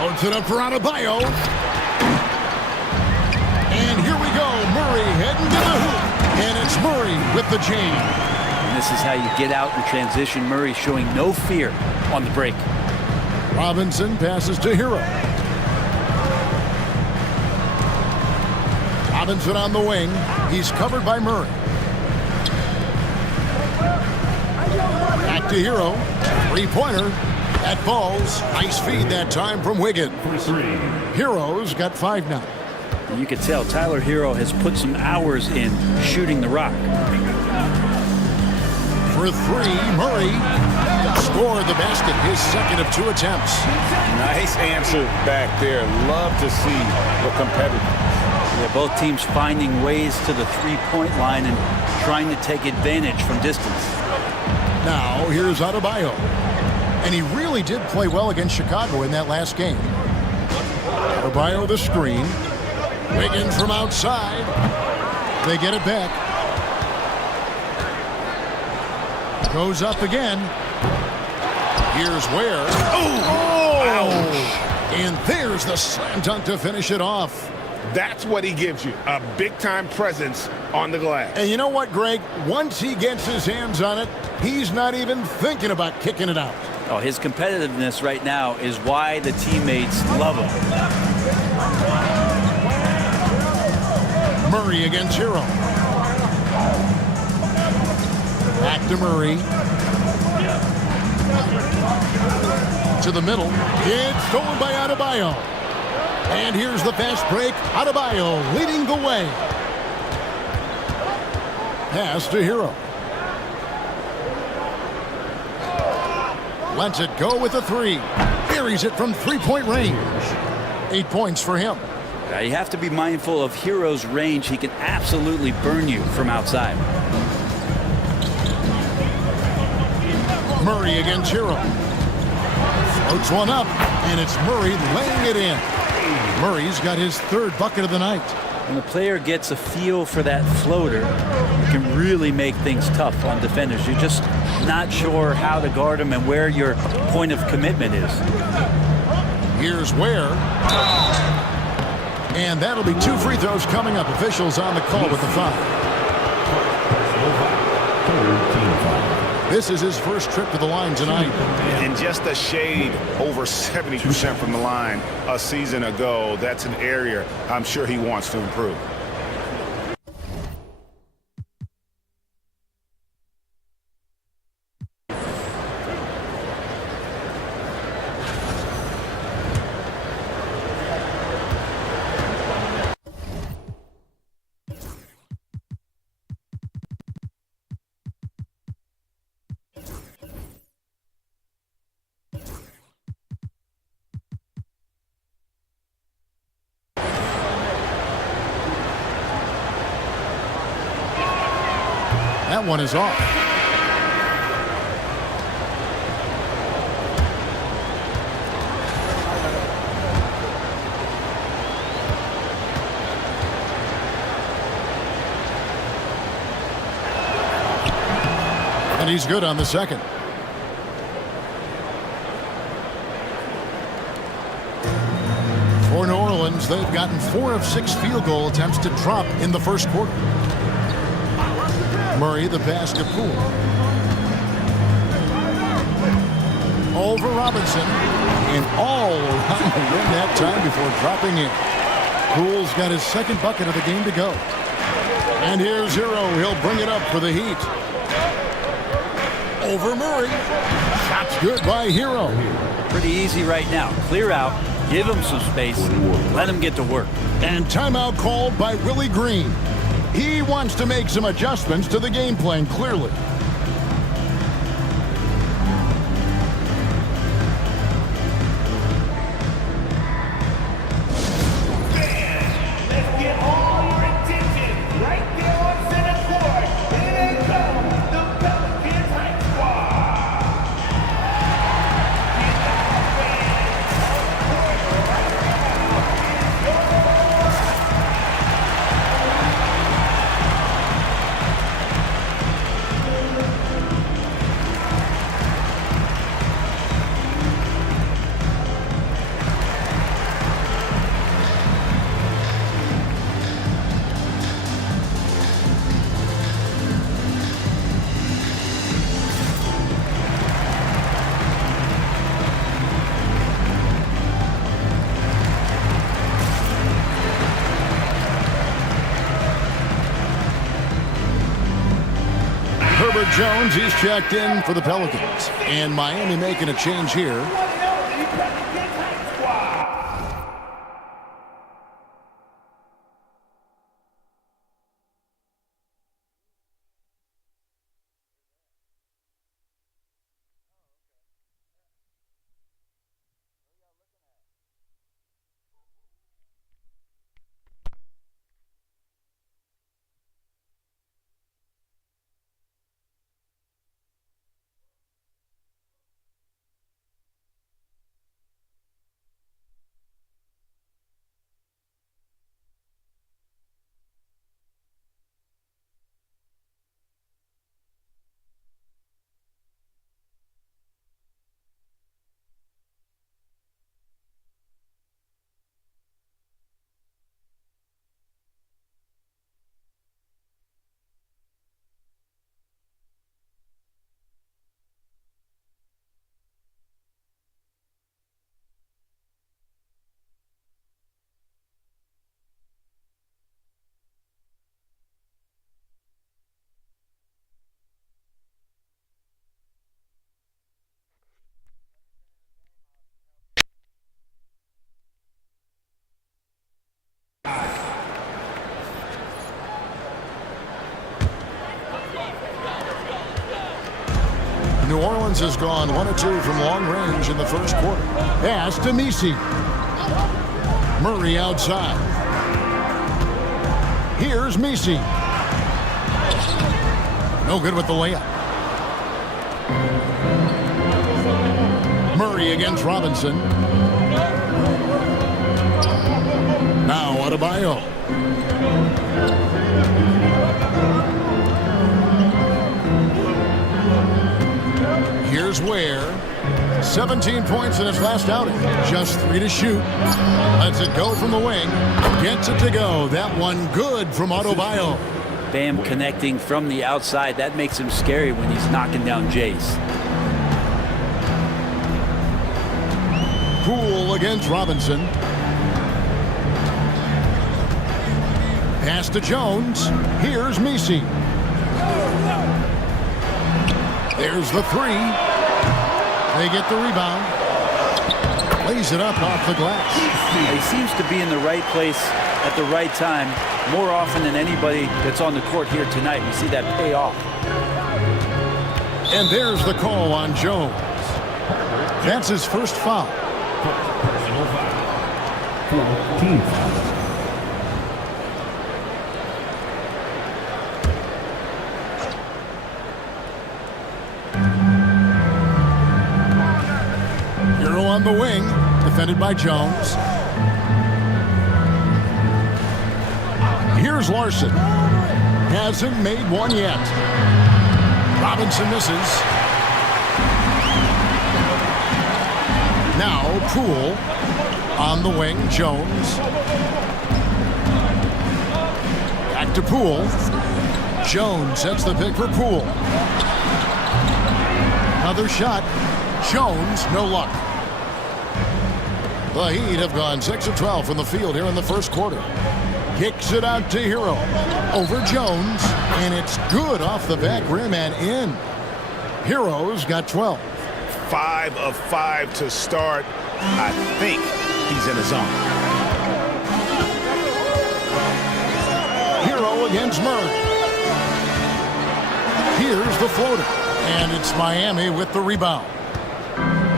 Loads it up for Adebayo. And here we go. Murray heading to the hoop. And it's Murray with the chain. And this is how you get out in transition. Murray showing no fear on the break. Robinson passes to Hero. Robinson on the wing. He's covered by Murray. Back to Hero. 3-pointer. That falls. Nice feed that time from Wiggins. Hero's got 5 now. And you can tell Tyler Hero has put some hours in shooting the rock. For 3, Murray scored the basket, his second of 2 attempts. Nice answer back there. Love to see the competitors. Yeah, both teams finding ways to the 3-point line and trying to take advantage from distance. Now here's Adebayo. And he really did play well against Chicago in that last game. Adebayo the screen. Wiggins from outside. They get it back. Goes up again. Here's Ware. Oh! Ouch. And there's the slam dunk to finish it off. That's what he gives you, a big-time presence on the glass. And you know what, Greg? Once he gets his hands on it, he's not even thinking about kicking it out. Oh, his competitiveness right now is why the teammates love him. Murray against Hero. Back to Murray. To the middle. It's stolen by Adebayo. And here's the fast break. Adebayo leading the way. Pass to Hero. Lets it go with a 3. Buries it from 3-point range. 8 points for him. You have to be mindful of Hero's range. He can absolutely burn you from outside. Murray against Hero. Floats one up, and it's Murray laying it in. Murray's got his third bucket of the night. When the player gets a feel for that floater, it can really make things tough on defenders. You're just not sure how to guard them and where your point of commitment is. Here's Ware. And that'll be 2 free throws coming up. Officials on the call with the foul. This is his first trip to the line tonight. And just a shade over 70% from the line a season ago. That's an area I'm sure he wants to improve. That one is off. And he's good on the second. For New Orleans, they've gotten 4 of 6 field goal attempts to drop in the first quarter. Murray the pass to Poole. Over Robinson. And all around the rim that time before dropping in. Poole's got his second bucket of the game to go. And here's Hero. He'll bring it up for the Heat. Over Murray. Shot's good by Hero. Pretty easy right now. Clear out. Give him some space. Let him get to work. And timeout called by Willie Green. He wants to make some adjustments to the game plan, clearly. Let's get all your attention right there on center court. Here they come, the Pelicans Hype Squad. Herbert Jones, he's checked in for the Pelicans. And Miami making a change here. New Orleans has gone 1 of 2 from long range in the first quarter. Pass to Misi. Murray outside. Here's Messi. No good with the layup. Murray against Robinson. Now Adebayo. Here's Ware. 17 points in his last outing. Just 3 to shoot. Lets it go from the wing. Gets it to go. That one good from Adebayo. Bam connecting from the outside. That makes him scary when he's knocking down Jays. Poole against Robinson. Pass to Jones. Here's Messi. There's the three. They get the rebound. Lays it up off the glass. He seems to be in the right place at the right time more often than anybody that's on the court here tonight. We see that pay off. And there's the call on Jones. That's his first foul. Personal foul. Team foul. Hero on the wing, defended by Jones. Here's Larson. Hasn't made one yet. Robinson misses. Now Poole on the wing. Jones. Back to Poole. Jones sets the pick for Poole. Another shot. Jones, no luck. The Heat have gone 6 of 12 from the field here in the first quarter. Kicks it out to Hero. Over Jones. And it's good off the back rim and in. Hero's got 12. 5 of 5 to start. I think he's in the zone. Hero against Murray. Here's the floater. And it's Miami with the rebound.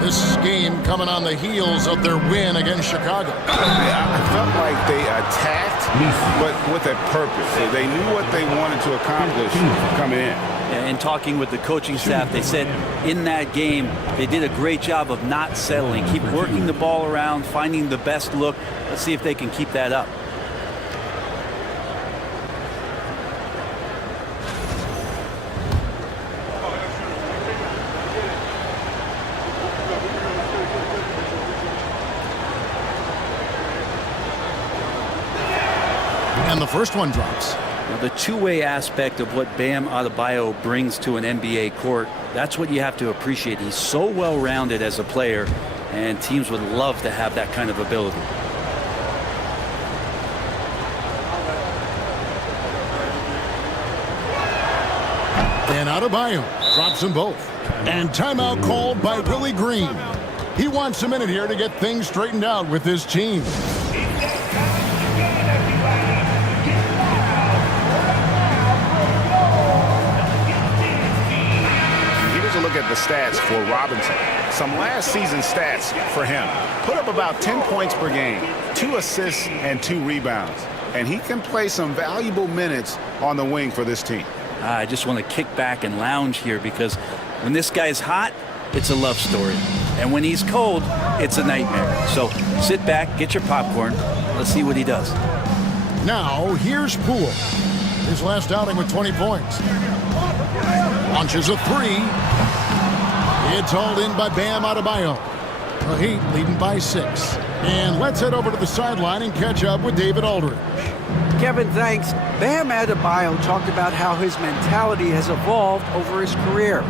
This game coming on the heels of their win against Chicago. I felt like they attacked, but with a purpose. They knew what they wanted to accomplish coming in. And talking with the coaching staff, they said in that game they did a great job of not settling. Keep working the ball around, finding the best look. Let's see if they can keep that up. And the first one drops. Well, the two-way aspect of what Bam Adebayo brings to an NBA court, that's what you have to appreciate. He's so well-rounded as a player, and teams would love to have that kind of ability. And Adebayo drops them both. And timeout called by Willie Green. He wants a minute here to get things straightened out with his team. Look at the stats for Robinson. Some last season stats for him. Put up about 10 points per game, 2 assists and 2 rebounds. And he can play some valuable minutes on the wing for this team. I just want to kick back and lounge here because when this guy's hot, it's a love story. And when he's cold, it's a nightmare. So sit back, get your popcorn. Let's see what he does. Now, here's Poole. His last outing with 20 points. Launches a three. It's hauled in by Bam Adebayo. The Heat leading by 6. And let's head over to the sideline and catch up with David Aldridge. Kevin, thanks. Bam Adebayo talked about how his mentality has evolved over his career.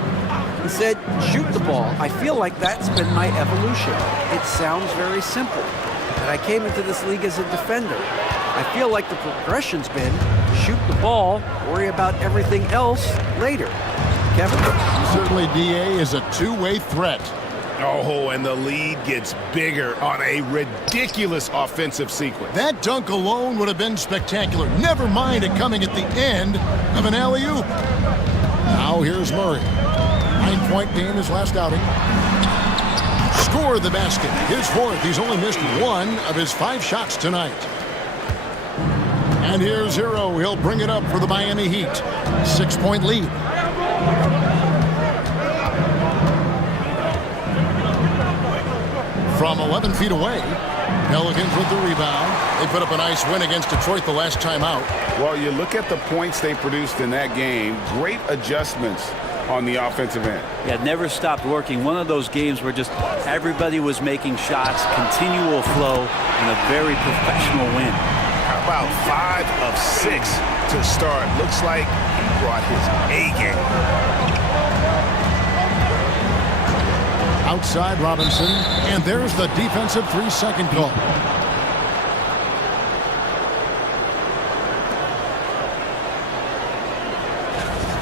He said, shoot the ball. I feel like that's been my evolution. It sounds very simple, but I came into this league as a defender. I feel like the progression's been shoot the ball, worry about everything else later. Kevin? Certainly, DA is a two-way threat. Oh, and the lead gets bigger on a ridiculous offensive sequence. That dunk alone would have been spectacular. Never mind it coming at the end of an alley-oop. Now here's Murray. 9-point game his last outing. Score the basket. His 4th. He's only missed 1 of his 5 shots tonight. And here's Hero. He'll bring it up for the Miami Heat. 6-point lead. From 11 feet away, Pelicans with the rebound. They put up a nice win against Detroit the last time out. Well, you look at the points they produced in that game. Great adjustments on the offensive end. Yeah, never stopped working. One of those games where just everybody was making shots, continual flow, and a very professional win. How about 5 of 6 to start? Looks like he brought his A game. Outside Robinson, and there's the defensive 3-second call.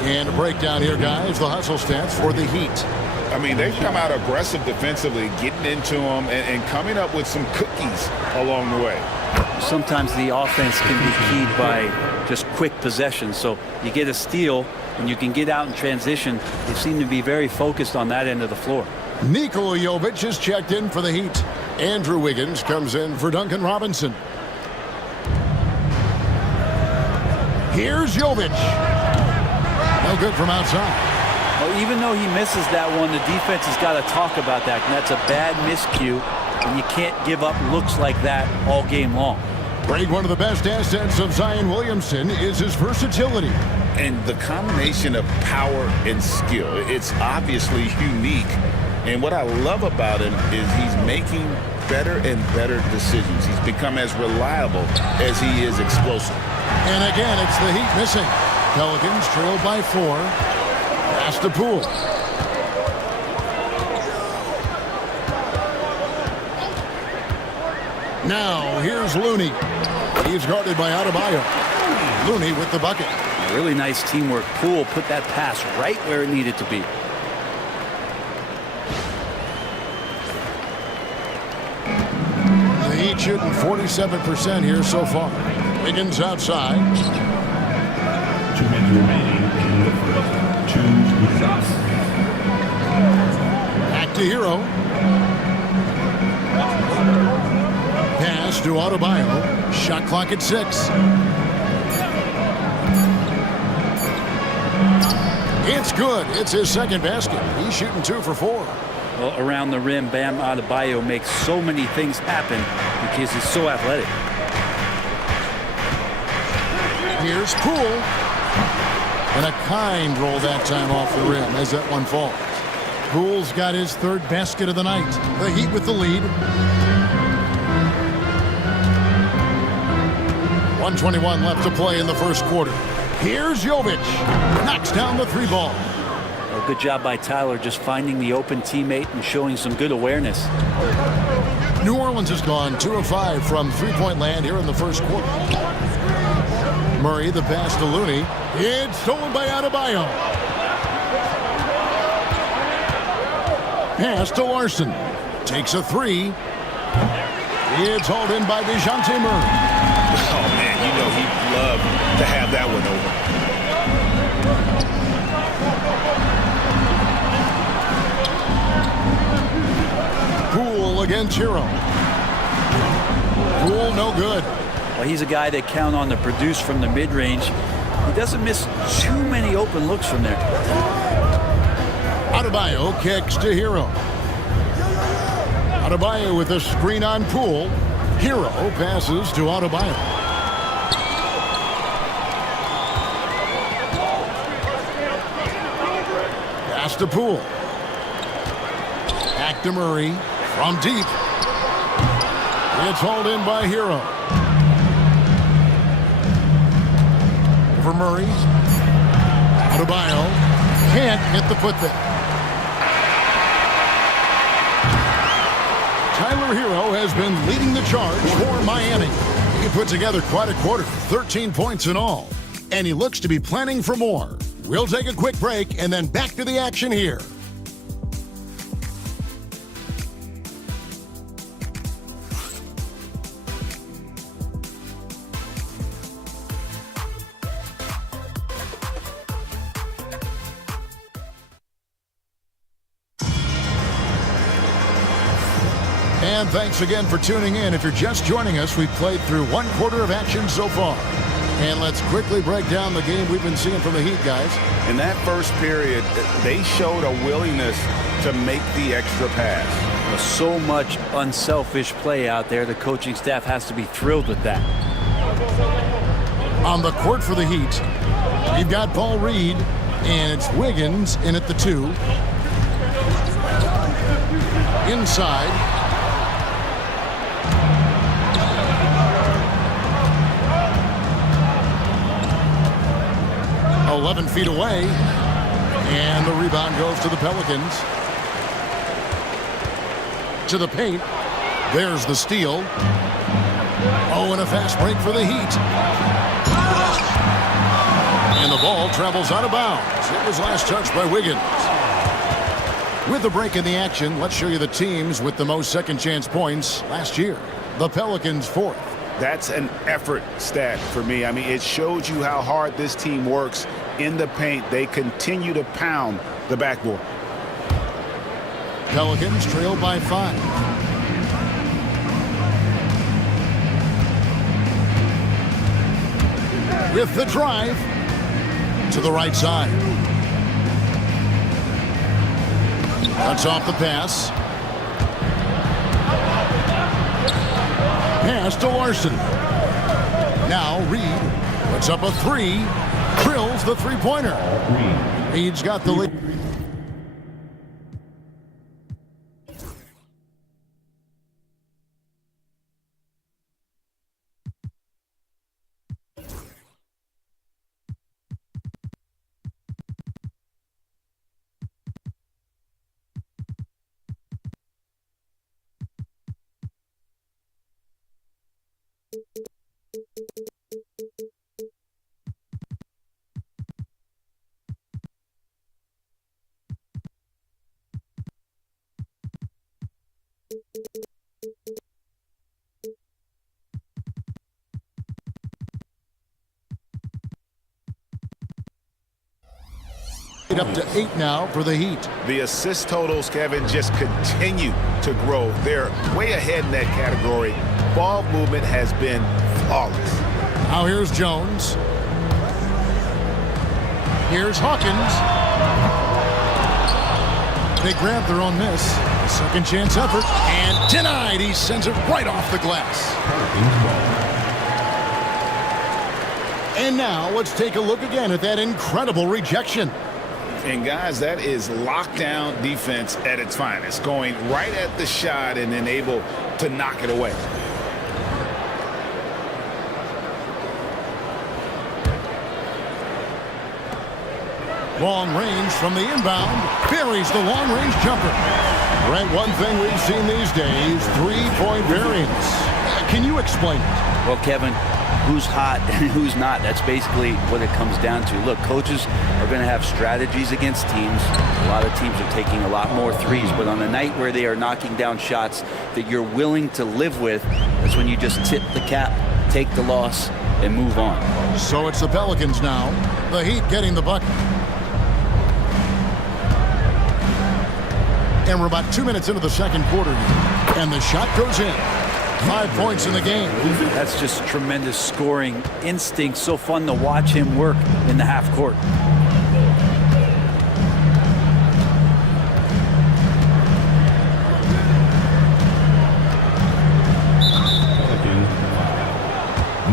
And a breakdown here, guys. The hustle stats for the Heat. I mean, they've come out aggressive defensively, getting into them and coming up with some cookies along the way. Sometimes the offense can be keyed by just quick possession. So you get a steal and you can get out in transition. They seem to be very focused on that end of the floor. Nikola Jovic is checked in for the Heat. Andrew Wiggins comes in for Duncan Robinson. Here's Jovic. No good from outside. Well, even though he misses that one, the defense has got to talk about that. And that's a bad miscue, and you can't give up looks like that all game long. Greg, one of the best assets of Zion Williamson is his versatility. And the combination of power and skill, it's obviously unique. And what I love about him is he's making better and better decisions. He's become as reliable as he is explosive. And again, it's the Heat missing. Pelicans trailed by 4. Pass to Poole. Now, here's Looney. He's guarded by Adebayo. Looney with the bucket. Really nice teamwork. Poole put that pass right where it needed to be. The Heat shooting 47% here so far. Wiggins outside. 2 minutes remaining in the first. 2 shots. Back to Hero. Pass to Adebayo. Shot clock at 6. It's good. It's his second basket. He's shooting 2 for 4. Well, around the rim, Bam Adebayo makes so many things happen because he's so athletic. Here's Poole. And a kind roll that time off the rim as that one falls. Poole's got his 3rd basket of the night. The Heat with the lead. 1:21 left to play in the first quarter. Here's Jovic. Knocks down the 3 ball. Well, good job by Tyler just finding the open teammate and showing some good awareness. New Orleans has gone 2 of 5 from 3-point land here in the first quarter. Murray, the pass to Looney. It's stolen by Adebayo. Pass to Larson. Takes a 3. It's hauled in by DeJounte Murray. Oh, man, you know he'd love to have that one over. Poole against Hero. Poole no good. Well, he's a guy that count on to produce from the mid-range. He doesn't miss too many open looks from there. Adebayo kicks to Hero. Adebayo with a screen on Poole. Hero passes to Adebayo. Pass to Poole. Back to Murray from deep. It's hauled in by Hero. For Murray. Adebayo can't hit the foot there. Tyler Hero has been leading the charge for Miami. He put together quite a quarter, 13 points in all. And he looks to be planning for more. We'll take a quick break and then back to the action here. And thanks again for tuning in. If you're just joining us, we've played through 1 quarter of action so far. And let's quickly break down the game we've been seeing from the Heat, guys. In that first period, they showed a willingness to make the extra pass. Well, so much unselfish play out there. The coaching staff has to be thrilled with that. On the court for the Heat, you've got Paul Reed, and it's Wiggins in at the 2. Inside. 11 feet away, and the rebound goes to the Pelicans. To the paint. There's the steal. Oh, and a fast break for the Heat. And the ball travels out of bounds. It was last touched by Wiggins. With the break in the action, let's show you the teams with the most second chance points last year. The Pelicans 4th. That's an effort stat for me. I mean, it shows you how hard this team works in the paint. They continue to pound the backboard. Pelicans trail by 5. With the drive to the right side. Cuts off the pass. Pass to Larson. Now Reed puts up a 3. Drills the three-pointer. Reed's got the lead. Up to 8 now for the Heat. The assist totals, Kevin, just continue to grow. They're way ahead in that category. Ball movement has been flawless. Now here's Jones. Here's Hawkins. They grab their own miss. A second chance effort. And denied. He sends it right off the glass. And now let's take a look again at that incredible rejection. And guys, that is lockdown defense at its finest. Going right at the shot and then able to knock it away. Long range from the inbound. Buries the long-range jumper. Right, one thing we've seen these days, three-point variance. Can you explain it? Well, Kevin, who's hot and who's not, that's basically what it comes down to. Look, coaches are going to have strategies against teams. A lot of teams are taking a lot more threes, but on a night where they are knocking down shots that you're willing to live with, that's when you just tip the cap, take the loss, and move on. So it's the Pelicans now. The Heat getting the bucket. And we're about 2 minutes into the second quarter here. And the shot goes in. 5 points in the game. That's just tremendous scoring instinct. So fun to watch him work in the half court.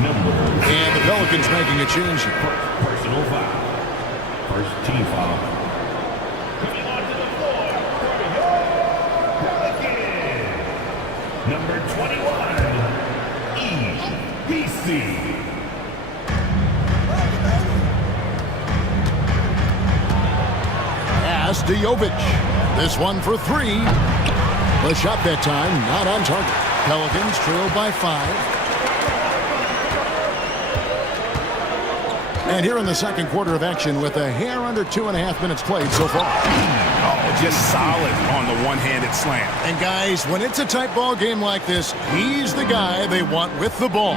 And the Pelicans making a change here. Personal foul. First team foul. Coming onto the floor for your Pelicans. Number 21, EBC. Pass to Jovic. This one for 3. The shot that time not on target. Pelicans trail by 5. And here in the second quarter of action with a hair under 2.5 minutes played so far. Oh, just solid on the one-handed slam. And guys, when it's a tight ball game like this, he's the guy they want with the ball.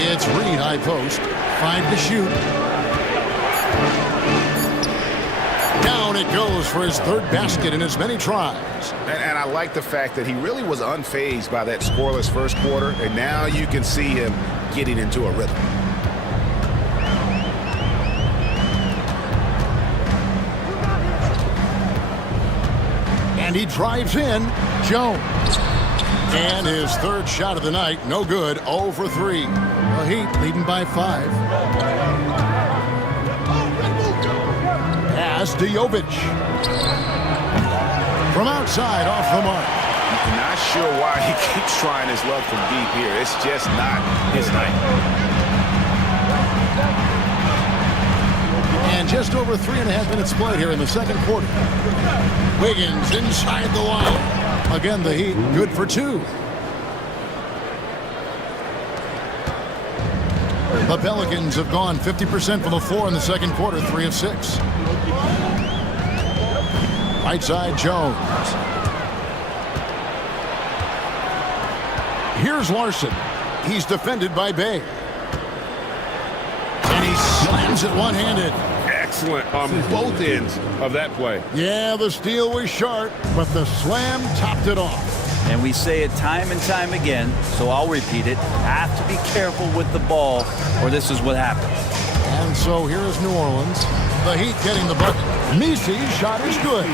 It's Reed high post. 5 to shoot. goes for his third basket in as many tries. And I like the fact that he really was unfazed by that scoreless first quarter, and now you can see him getting into a rhythm. And he drives in. Jones. And his third shot of the night, no good, 0 for 3. The Heat leading by 5. Pass to Jovic. From outside, off the mark. I'm not sure why he keeps trying his luck from deep here. It's just not his night. And just over 3.5 minutes played here in the second quarter. Wiggins inside the line. Again, the Heat good for 2. The Pelicans have gone 50% from the floor in the second quarter, 3 of 6. Right side, Jones. Here's Larson. He's defended by Bay. And he slams it one-handed. Excellent on both ends of that play. Yeah, the steal was sharp, but the slam topped it off. And we say it time and time again, so I'll repeat it. Have to be careful with the ball, or this is what happens. And so here is New Orleans. The Heat getting the bucket. Misi's shot is good.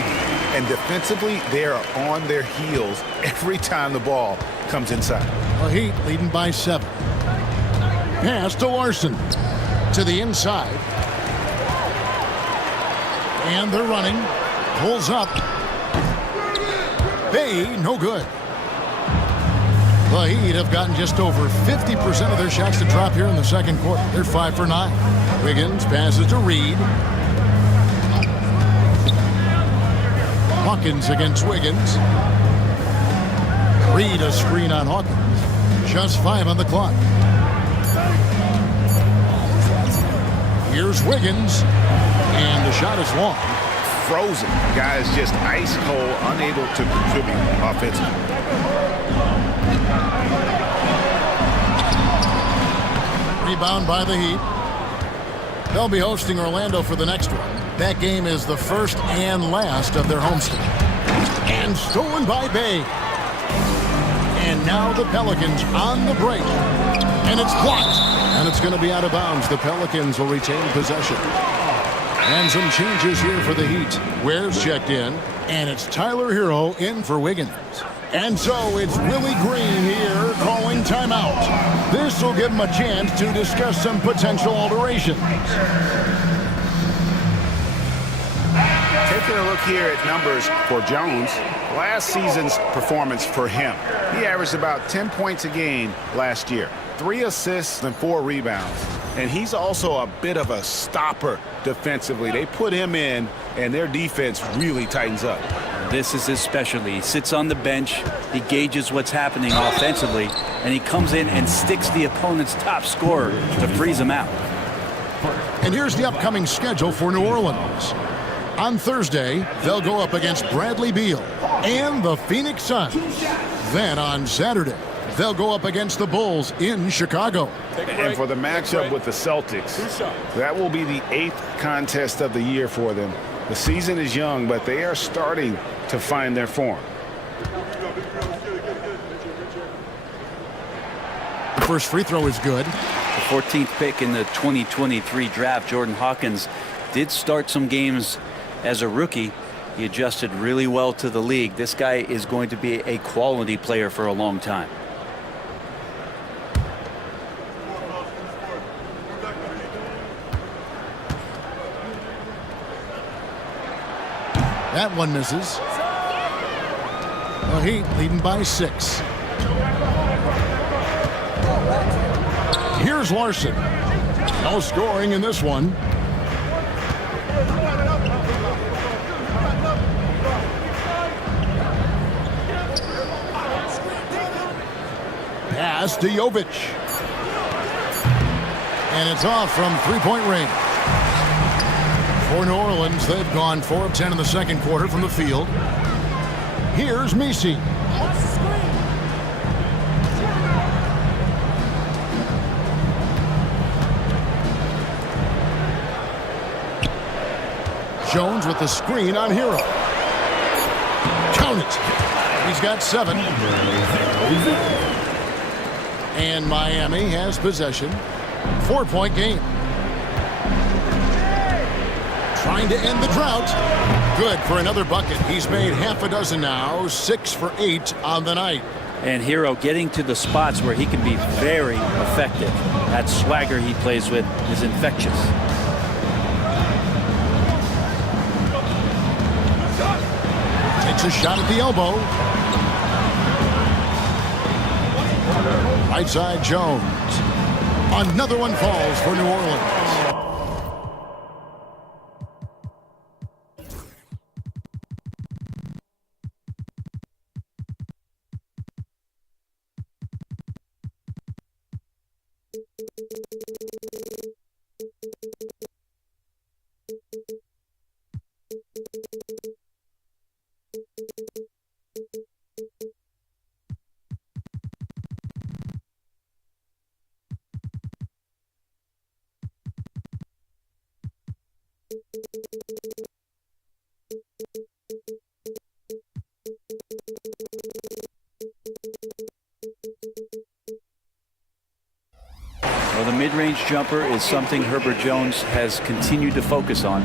And defensively, they are on their heels every time the ball comes inside. The Heat leading by 7. Pass to Larson. To the inside. And they're running. Pulls up. Bay, no good. The Heat have gotten just over 50% of their shots to drop here in the second quarter. They're 5 for 9. Wiggins passes to Reed. Hawkins against Wiggins. Reed a screen on Hawkins. Just 5 on the clock. Here's Wiggins. And the shot is long. Frozen. Guys just ice cold, unable to contribute offensively. Rebound by the Heat. They'll be hosting Orlando for the next one. That game is the first and last of their homestand. And stolen by Bay. And now the Pelicans on the break. And it's blocked. And it's going to be out of bounds. The Pelicans will retain possession. And some changes here for the Heat. Ware's checked in. And it's Tyler Hero in for Wiggins. And so it's Willie Green here calling timeout. This will give him a chance to discuss some potential alterations. Taking a look here at numbers for Jones, last season's performance for him. He averaged about 10 points a game last year, 3 assists and 4 rebounds. And he's also a bit of a stopper defensively. They put him in, and their defense really tightens up. This is his specialty. He sits on the bench, he gauges what's happening offensively, and he comes in and sticks the opponent's top scorer to freeze him out. And here's the upcoming schedule for New Orleans. On Thursday, they'll go up against Bradley Beal and the Phoenix Suns. Then on Saturday, they'll go up against the Bulls in Chicago. And for the matchup with the Celtics, that will be the 8th contest of the year for them. The season is young, but they are starting to find their form. The first free throw is good. The 14th pick in the 2023 draft, Jordan Hawkins, did start some games as a rookie. He adjusted really well to the league. This guy is going to be a quality player for a long time. That one misses. The Heat leading by 6. Here's Larson. No scoring in this one. Pass to Jovic. And it's off from three-point range. For New Orleans, they've gone 4 of 10 in the second quarter from the field. Here's Misi. Jones with the screen on Hero. Count it. He's got 7. And Miami has possession. 4-point game. Trying to end the drought. Good for another bucket. He's made half a dozen now. 6 for 8 on the night. And Hero getting to the spots where he can be very effective. That swagger he plays with is infectious. Takes a shot at the elbow. Right side Jones. Another one falls for New Orleans. Well, the mid-range jumper is something Herbert Jones has continued to focus on.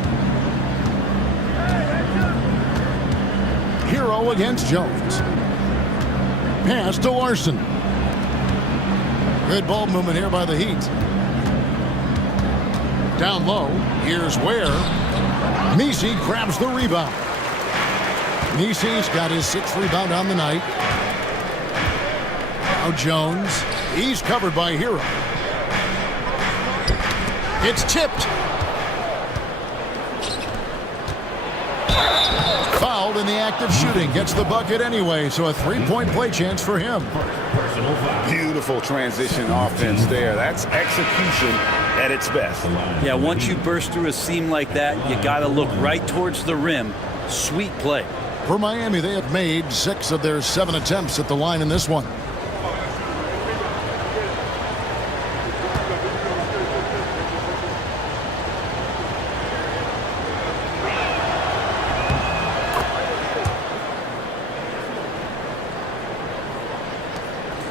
Hero against Jones. Pass to Larson. Good ball movement here by the Heat. Down low, here's Ware. Messi grabs the rebound. Messi's got his 6th rebound on the night. Now Jones. He's covered by Hero. It's tipped. Fouled in the act of shooting. Gets the bucket anyway, so a 3-point play chance for him. Beautiful transition offense there. That's execution at its best. Yeah, once you burst through a seam like that, you got to look right towards the rim. Sweet play. For Miami, they have made 6 of their 7 attempts at the line in this one.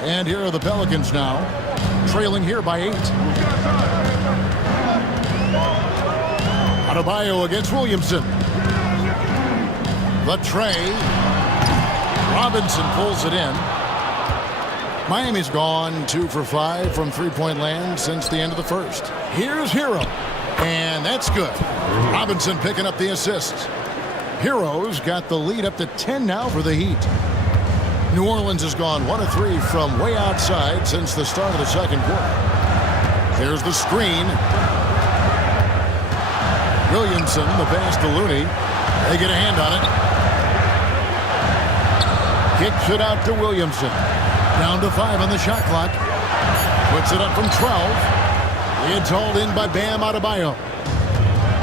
And here are the Pelicans now, trailing here by 8. Adebayo against Williamson. The tray. Robinson pulls it in. Miami's gone 2 for 5 from 3-point land since the end of the first. Here's Hero. And that's good. Robinson picking up the assist. Hero's got the lead up to 10 now for the Heat. New Orleans has gone 1 of 3 from way outside since the start of the second quarter. There's the screen. Williamson, the pass to Looney. They get a hand on it. Kicks it out to Williamson. Down to 5 on the shot clock. Puts it up from 12. It's hauled in by Bam Adebayo.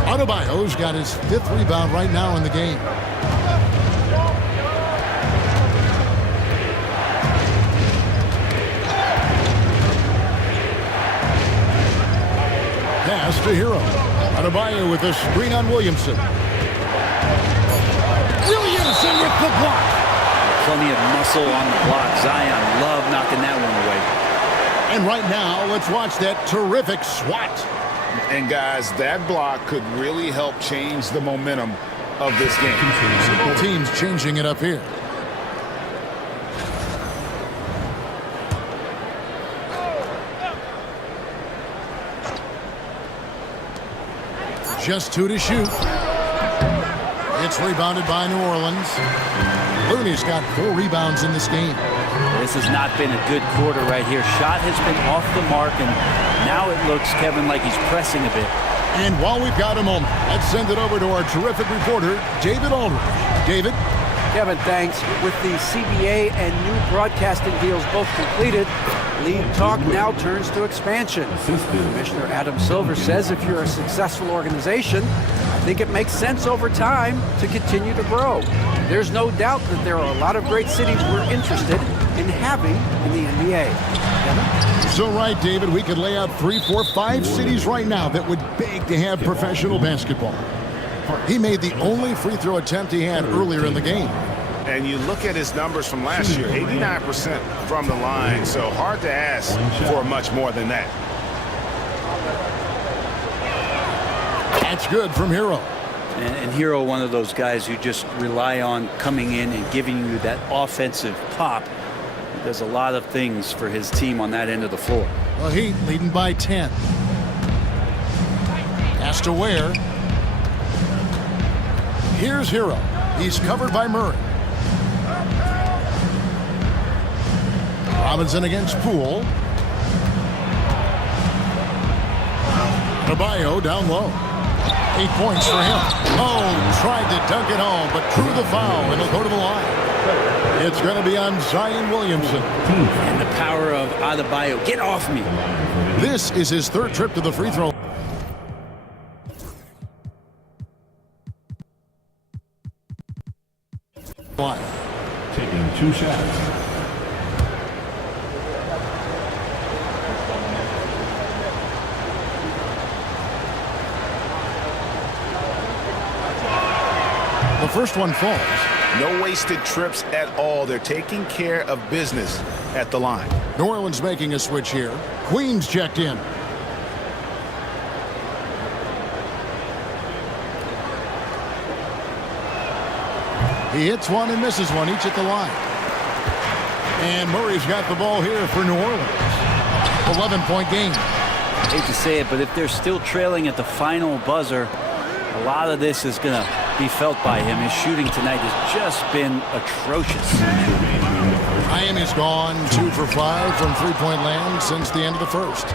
Adebayo's got his 5th rebound right now in the game. Pass to Hero. Adebayo with a screen on Williamson. Williamson with the block. Plenty of muscle on the block. Zion love knocking that one away. And right now, let's watch that terrific swat. And guys, that block could really help change the momentum of this game. Both teams changing it up here. Just 2 to shoot. It's rebounded by New Orleans. Looney's got 4 rebounds in this game. This has not been a good quarter right here. Shot has been off the mark, and now it looks, Kevin, like he's pressing a bit. And while we've got a moment, let's send it over to our terrific reporter, David Aldridge. David? Kevin, thanks. With the CBA and new broadcasting deals both completed, league talk now turns to expansion. Commissioner Adam Silver says if you're a successful organization, I think it makes sense over time to continue to grow. There's no doubt that there are a lot of great cities we're interested in having in the NBA. Kevin? So right, David, we could lay out 3, 4, 5 cities right now that would beg to have professional basketball. He made the only free throw attempt he had earlier in the game. And you look at his numbers from last year, 89% from the line, so hard to ask for much more than that. That's good from Hero. And Hero, one of those guys you just rely on coming in and giving you that offensive pop. He does a lot of things for his team on that end of the floor. The Heat leading by 10. Pass to Ware. Here's Hero. He's covered by Murray. Robinson against Poole. Adebayo down low. 8 points for him. Oh, tried to dunk it home, but drew the foul, and he'll go to the line. It's going to be on Zion Williamson. And the power of Adebayo. Get off me. This is his third trip to the free throw line. Taking 2 shots. The first one falls. No wasted trips at all. They're taking care of business at the line. New Orleans making a switch here. Queens checked in. He hits one and misses one, each at the line. And Murray's got the ball here for New Orleans. 11-point game. I hate to say it, but if they're still trailing at the final buzzer, a lot of this is going to be felt by him. His shooting tonight has just been atrocious. Miami's gone 2 for 5 from three-point land since the end of the first.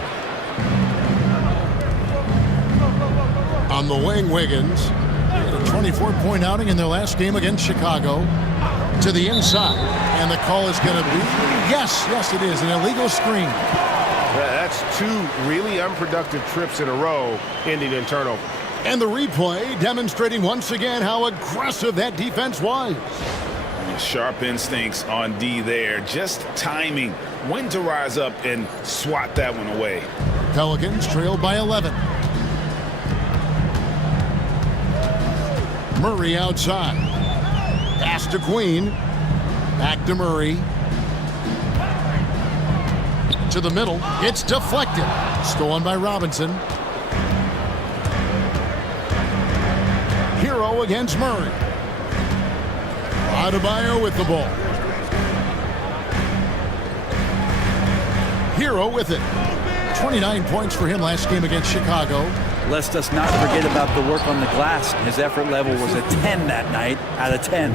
On the wing, Wiggins. A 24-point outing in their last game against Chicago. To the inside. And the call is going to be, yes, it is, an illegal screen. That's 2 really unproductive trips in a row, ending in turnover. And the replay demonstrating once again how aggressive that defense was. Sharp instincts on D there. Just timing when to rise up and swat that one away. Pelicans trailed by 11. Murray outside. Pass to Queen. Back to Murray. To the middle. It's deflected. Stolen by Robinson. Hero against Murray. Adebayo with the ball. Hero with it. 29 points for him last game against Chicago. Lest us not forget about the work on the glass. His effort level was a 10 that night out of 10.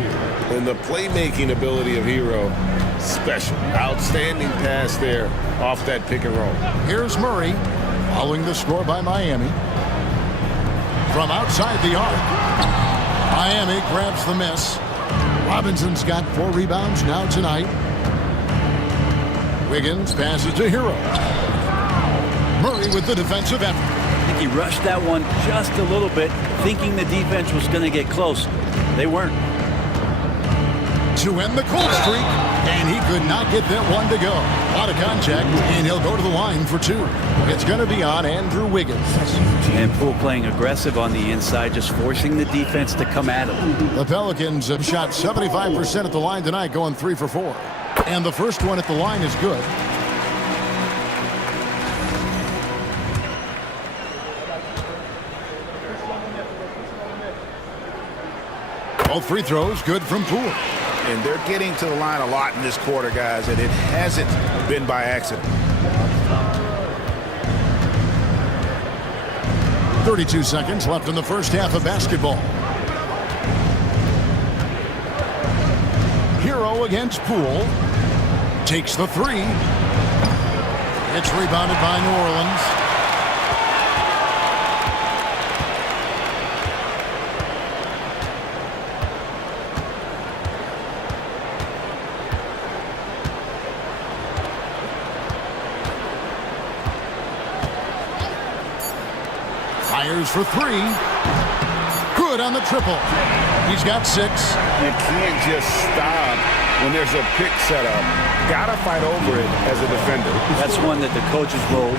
And the playmaking ability of Hero, special. Outstanding pass there off that pick and roll. Here's Murray following the score by Miami. From outside the arc. Miami grabs the miss. Robinson's got 4 rebounds now tonight. Wiggins passes to Hero. Murray with the defensive effort. I think he rushed that one just a little bit, thinking the defense was going to get close. They weren't. To end the cold streak, and he could not get that one to go. A lot of contact, and he'll go to the line for 2. It's going to be on Andrew Wiggins. And Poole playing aggressive on the inside, just forcing the defense to come at him. The Pelicans have shot 75% at the line tonight, going 3 for 4. And the first one at the line is good. Both free throws good from Poole. And they're getting to the line a lot in this quarter, guys, and it hasn't been by accident. 32 seconds left in the first half of basketball. Hero against Poole. Takes the 3. It's rebounded by New Orleans. Fires for 3. Good on the triple. He's got 6. You can't just stop when there's a pick set up. Gotta fight over it as a defender. That's one that the coaches will